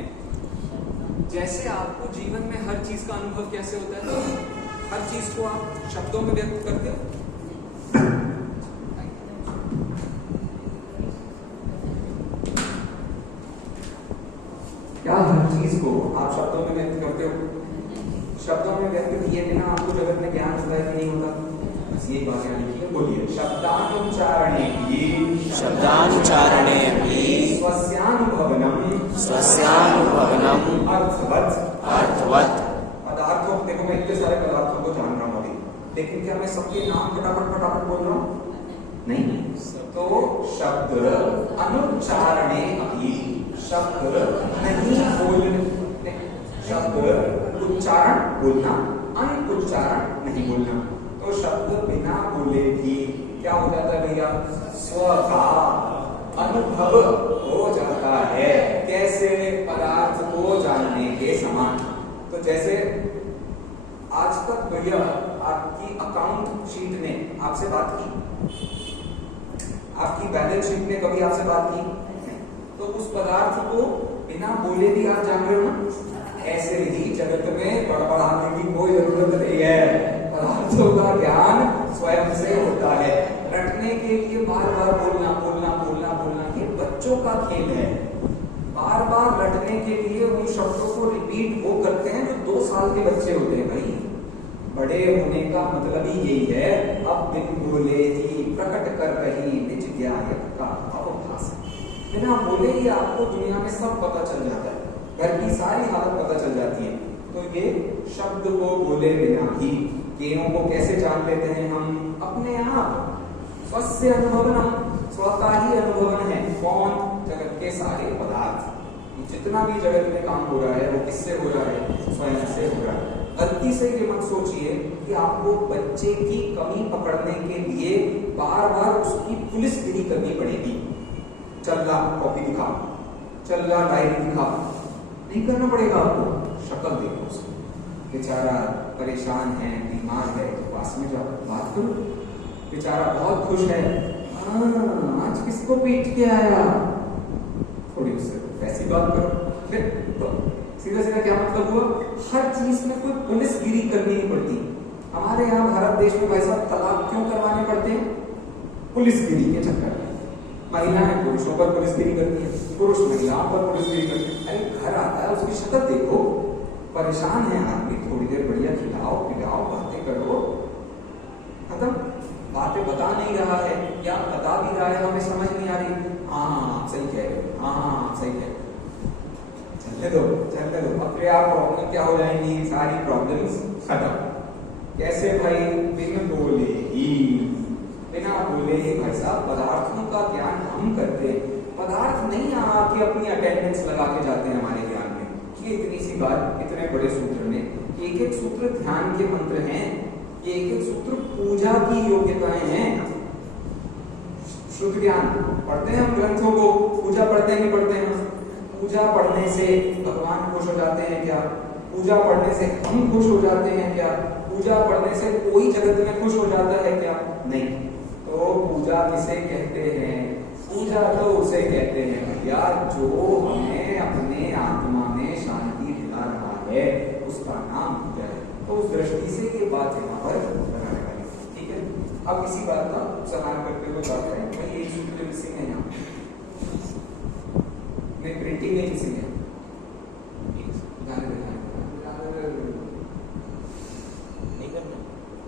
जैसे आपको जीवन में हर चीज का अनुभव कैसे होता है, हर चीज को आप शब्दों में व्यक्त करते हो। क्या हर चीज को आप शब्दों में व्यक्त करते हो? शब्दों में व्यक्त किए बिना आपको जगत में ज्ञान होता है कि नहीं होता? बस ये बात याद रखिए। बोलिए। शब्दानुच्चारणे भी, शब्दानुच्चारणे भी स्वस्यानुभवनम अर्थवत्। पदार्थों, देखो मैं इतने सारे पदार्थों को जान रहा हूँ अभी, लेकिन क्या मैं सबके नाम फटाफट बोल रहा हूँ? नहीं। तो शब्द अनुच्चारणे भी, शब्द नहीं बोलने, शब्द उच्चारण बोलना, अनुच्चारण नहीं बोलना। तो शब्द बिना बोले भी क्या हो जाता है भैया? स्व का अनुभव हो जाता है। कैसे? पदार्थ को जानने के समान। तो जैसे आज तक भैया आपकी अकाउंट शीट ने आपसे बात की, आपकी बैलेंस शीट ने कभी आपसे बात की? तो उस पदार्थ को बिना बोले भी आप जान रहे हो ना? ऐसे ही जगत में बड़बड़ाने की कोई जरूरत नहीं है। पदार्थ पदार्थों का ज्ञान स्वयं से होता है। रटने के लिए बार बार बोलना बोलना बोलना बोलना ये बच्चों का खेल है। बार बार रटने के लिए उन शब्दों को रिपीट वो करते हैं जो 2 साल के बच्चे होते हैं। भाई बड़े होने का मतलब ही यही है, अब बिन बोले ही प्रकट कर रही निज ज्ञान का अवभास। बिना बोले ही आपको दुनिया में सब पता चल जाता है, घर की सारी हालत पता चल जाती है। तो ये शब्द को बोले बिना ही ज्ञेयों को कैसे जान लेते हैं हम? अपने आप स्वस्य अनुभवनम, स्वतः ही अनुभवन है। कौन? जगत के सारे पदार्थ, जितना भी जगत में काम हो रहा है वो किससे हो रहा है? स्वयं से हो रहा है। गलती से ये मत सोचिए कि आपको बच्चे की कमी पकड़ने के लिए बार बार उसकी पुलिसगिरी करनी पड़ेगी। चल रहा कॉपी दिखा, चल रहा डायरी दिखा, नहीं करना पड़ेगा आपको। शक्ल देखो उसकी, बेचारा परेशान है, बीमार है, पास में जाओ बात करो। बेचारा बहुत खुश है, आज किसको पीट के आया, थोड़ी उससे वैसी बात करो। फिर तो सीधा सीधा क्या मतलब हुआ? हर चीज में कोई पुलिसगिरी करनी नहीं पड़ती। हमारे यहाँ भारत देश में भाई साहब तलाक क्यों करवाने पड़ते हैं? पुलिसगिरी के चक्कर में। महिलाएं पुरुषों पर पुलिसगिरी करती है, पुरुष महिलाओं पर पुलिसगिरी करती है। अरे घर आता है उसकी शक्ल देखो, परेशान है आदमी, थोड़ी देर बढ़िया खिलाओ पिलाओ, बातें करो, खत्म। बातें बता नहीं रहा है या बता भी रहा है हमें समझ नहीं आ रही, हाँ सही कह रहे, हाँ सही कह रहे, चलने दो चलने दो। अपने आप प्रॉब्लम क्या हो जाएंगी? सारी प्रॉब्लम्स खत्म। कैसे भाई? बिना बोले ही, बिना बोले ही भाई साहब पदार्थों का ज्ञान हम करते हैं। पदार्थ नहीं आके अपनी अटेंडेंस लगा के जाते हैं हमारे ज्ञान में। ये इतनी सी बात, इतने बड़े सूत्र में एक एक सूत्र ध्यान के मंत्र हैं, ये एक एक सूत्र पूजा की योग्यताएं हैं। शुद्ध ज्ञान पढ़ते हैं हम ग्रंथों को, पूजा पढ़ते हैं नहीं पढ़ते हैं? पूजा पढ़ने से भगवान खुश हो जाते हैं क्या? पूजा पढ़ने से हम खुश हो जाते हैं क्या? पूजा पढ़ने से कोई जगत में खुश हो जाता है क्या? नहीं। तो पूजा किसे कहते हैं? पूजा तो उसे कहते हैं भैया जो हमें अपने आत्मा में शांति दिला रहा है, उसका नाम पूजा है। तो उस दृष्टि से ये बात यहाँ पर बनाने वाली, ठीक है। अब इसी बात का समान करते हुए बात करें, भाई एक सूत्र मिसिंग है यहाँ, प्रिंटिंग में मिसिंग है,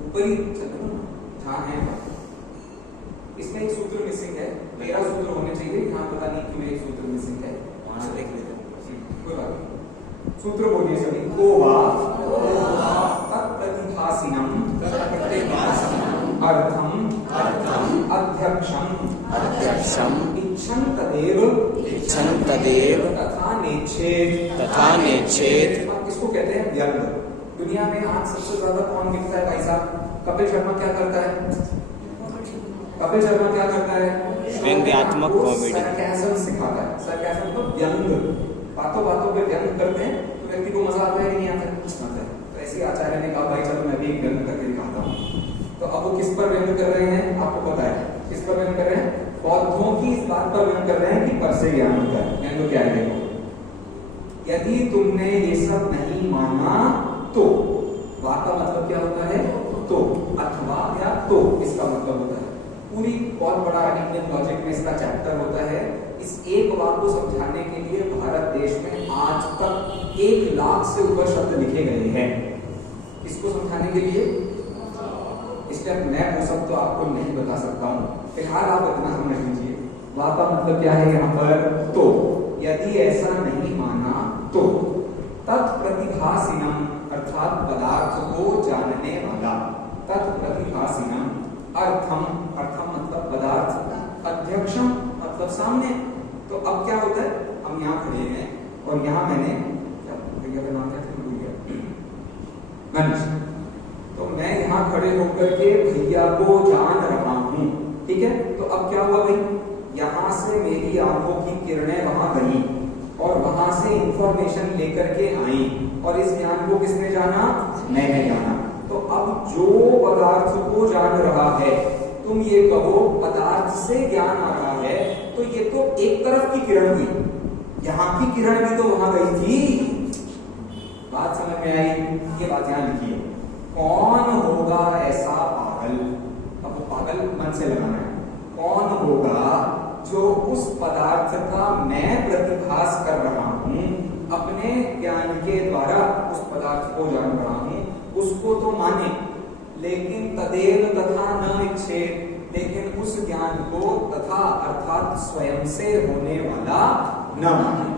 ऊपर ही चलो जहाँ है इसमें एक सूत्र मिसिंग है। मेरा सूत्र होने चाहिए, यहाँ पता नहीं क्यों एक सूत्र मिसिंग है, वहां से देख लेते हैं, कोई बात नहीं। सूत्र बोलिए सभी। को वा तत्प्रतिभासिनम अर्थम अध्यक्षम इच्छन् तदेव तथा नेच्छेद। इसको कहते हैं व्यंग। दुनिया में आज सबसे ज्यादा कौन लिखता है भाई साहब? कपिल शर्मा क्या करता है? कपिल शर्मा क्या करता है? व्यंग्यात्मक कॉमेडी, सरकाज़म सिखाता है। सरकाज़म तो व्यंग, बातों बातों पे व्यंग करते हैं तो व्यक्ति को मजा आता है कि नहीं आता है? तो ऐसे आचार्य ने कहा भाई चलो मैं भी एक व्यंग करके दिखाता हूँ। तो अब वो किस पर व्यंग कर रहे हैं आपको पता है? किस पर व्यंग कर रहे हैं? बौद्धों की इस बात पर व्यंग कर रहे हैं कि पर से ज्ञान होता है। व्यंग क्या है देखो, यदि तुमने ये सब नहीं माना तो, वा का मतलब क्या होता है? तो, अथवा या तो इसका मतलब होता है। पूरी बहुत बड़ा इंडियन लॉजिक में इसका चैप्टर होता है। इस एक वाक्य को समझाने के लिए भारत देश में आज तक 1 लाख से ऊपर शब्द लिखे गए हैं। इसको समझाने के लिए इसलिए मैं वो सब तो आपको नहीं बता सकता हूँ, फिलहाल आप इतना समझ लीजिए। वाह का मतलब क्या है यहाँ पर? तो, यदि ऐसा नहीं माना तो, तत्प्रतिभासिनम अर्थात पदार्थ को जानने वाला, तत्प्रतिभासिनम अर्थम, अर्थम मतलब पदार्थ, अध्यक्षम मतलब सामने। तो अब क्या होता है? हम यहाँ खड़े हैं और यहाँ मैंने क्या भैया का नाम क्या था भूल गया, मनीष। तो मैं यहाँ खड़े होकर के भैया को जान रहा हूँ, ठीक है। तो अब क्या हुआ भाई? यहाँ से मेरी आंखों की किरणें वहां गई और वहां से इंफॉर्मेशन लेकर के आई और इस ज्ञान को किसने जाना? मैंने जाना। तो अब जो पदार्थ को जान रहा है, तुम ये कहो पदार्थ से ज्ञान आ रहा है, तो ये तो एक तरफ की किरण हुई, यहाँ की किरण भी तो वहां गई थी। बात समझ में आई? ये बात यहाँ लिखी है। कौन होगा ऐसा अपने ज्ञान के द्वारा उस पदार्थ को जान रहा हूं, उसको तो माने, लेकिन तदेव तथा न इच्छे, लेकिन उस ज्ञान को तथा अर्थात स्वयं से होने वाला न माने।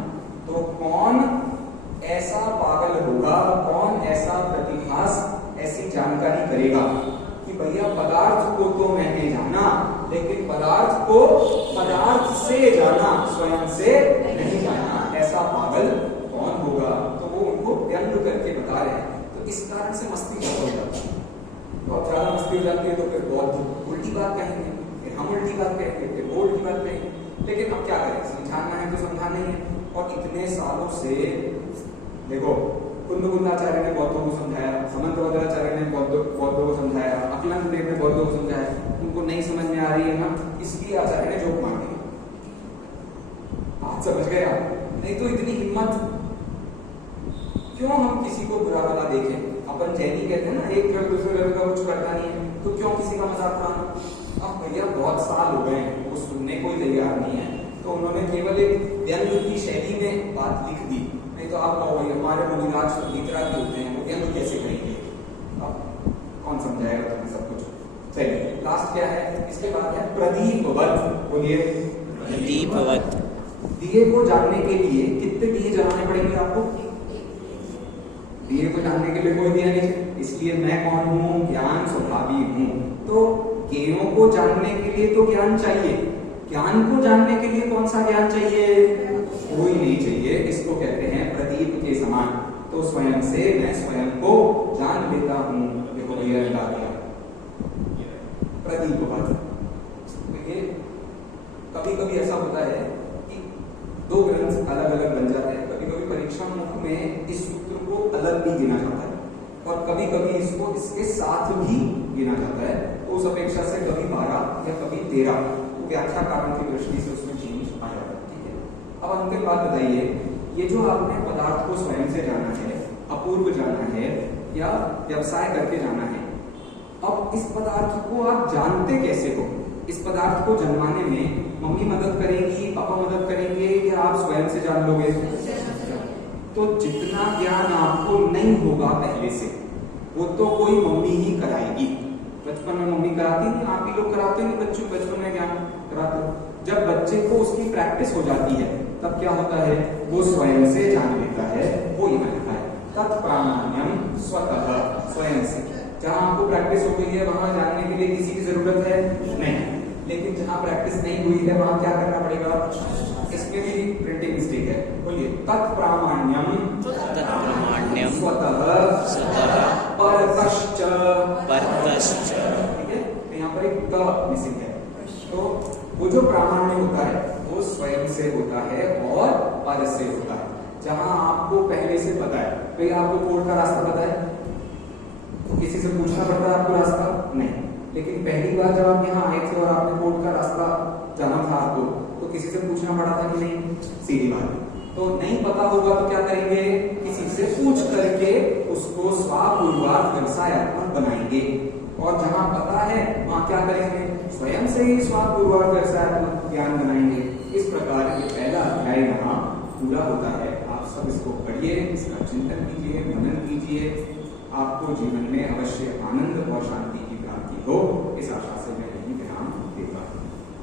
तो कौन ऐसा पागल होगा, कौन ऐसा प्रतिभास ऐसी जानकारी करेगा कि भैया पदार्थ को तो मैंने जाना, लेकिन पदार्थ को पदार्थ से जाना, स्वयं से नहीं जाना, ऐसा पागल कौन होगा? तो वो उनको व्यंग करके बता रहे हैं। तो इस कारण से मस्ती खत्म हो जाती है। बहुत ज्यादा मस्ती हो जाती है तो फिर बहुत उल्टी बात कहेंगे, फिर हम उल्टी बात कहेंगे, फिर वो उल्टी बात कहेंगे। लेकिन अब क्या करें, समझाना है तो समझाना ही है। और इतने सालों से देखो, कुंदकुंदाचार्य ने बौद्धों को समझाया, समंतवज्राचार्य ने बौद्धों को समझाया, अकलन देव ने बौद्धों को समझाया, उनको नहीं समझ में आ रही है ना, इसलिए आचार्य ने जोक मार दी। आप समझ गए आप? नहीं तो इतनी हिम्मत क्यों हम किसी को बुरा भला देखें? अपन जैनी कहते हैं ना, एक ग्रह दूसरे ग्रह का कुछ करता नहीं है, तो क्यों किसी का मजाक उड़ाना? अब भैया बहुत साल हो गए हैं, वो सुनने को ही तैयार नहीं है, तो उन्होंने केवल एक व्यंग की शैली में बात लिख दी। नहीं तो आप कहो भाई हमारे मुनिराज गीतराज होते हैं, वो व्यंग कैसे करेंगे? अब कौन समझाएगा तुम्हें सब कुछ? चलिए लास्ट क्या है, इसके बाद है प्रदीपवत। बोलिए प्रदीपवत। दिए को जानने के लिए कितने दिए जलाने पड़ेंगे आपको? दिए को जानने के लिए कोई दिया नहीं, इसलिए मैं कौन हूँ? ज्ञान स्वभावी हूँ। तो ज्ञेयों को जानने के लिए तो ज्ञान चाहिए, ज्ञान को जानने के लिए कौन सा ज्ञान चाहिए? कोई नहीं चाहिए। इसको कहते हैं प्रदीप के समान। तो स्वयं से मैं स्वयं को जान लेता हूँ। देखो भैया लगा दिया प्रदीपवत। देखिए कभी कभी ऐसा होता है कि दो ग्रंथ अलग अलग बन जाते हैं। कभी कभी परीक्षा मुख में इस सूत्र को अलग भी गिना जाता है और कभी कभी इसको इसके साथ भी गिना जाता है। तो उस अपेक्षा से कभी 12 या कभी 13 व्याख्या कारण की दृष्टि से उसमें चेंज आ जाता है। ठीक है, अब अंतिम बात बताइए, ये जो आपने पदार्थ को स्वयं से जाना है, अपूर्व जाना है या व्यवसाय करके जाना है, अब इस पदार्थ को आप जानते कैसे हो? इस पदार्थ को जन्माने में मम्मी मदद करेगी, पापा मदद करेंगे या आप स्वयं से जान लोगे? तो जितना ज्ञान आपको नहीं होगा पहले से, वो तो कोई मम्मी ही कराएगी। बचपन में मम्मी कराती नहीं, आप ही लोग कराते नहीं बच्चों, बचपन में ज्ञान कराते। जब बच्चे को उसकी प्रैक्टिस हो जाती है तब क्या होता है? वो स्वयं से जान लेता है। वो यहाँ लिखा है तत्प्रामाण्यम स्वतः, स्वयं से। जहां आपको प्रैक्टिस हो गई है वहां जानने के लिए किसी की जरूरत है नहीं, लेकिन जहां प्रैक्टिस नहीं हुई है वहां क्या करना पड़ेगा? इसमें भी प्रिंटिंग मिस्टेक है। बोलिए तत्प्रामाण्यम स्वतः परतश्च। ठीक है, तो यहाँ पर एक त मिसिंग है। तो वो जो प्रामाण्य होता है वो स्वयं से होता है और पर से होता है। जहां आपको पहले से पता है, भैया आपको कोर्ट का रास्ता पता है तो किसी से पूछना पड़ता है आपको रास्ता? नहीं। लेकिन पहली बार जब आप यहाँ आए थे और आपने कोर्ट का रास्ता जाना था आपको, तो किसी से पूछना पड़ा था कि नहीं? सीधी बात। तो नहीं पता होगा तो क्या करेंगे? किसी से पूछ करके उसको स्वापूर्वार्थ व्यवसायात्मक बनाएंगे। और जहां पता है वहां क्या करेंगे? स्वयं से ही स्वापूर्वार्थ व्यवसायात्मक ज्ञान बनाएंगे। इस प्रकार ये पहला अध्याय यहाँ पूरा होता है। आप सब इसको पढ़िए, इसका चिंतन कीजिए, मनन कीजिए। आपको जीवन में अवश्य आनंद और शांति की प्राप्ति हो, इस आशा से मैं यही विराम देता हूँ।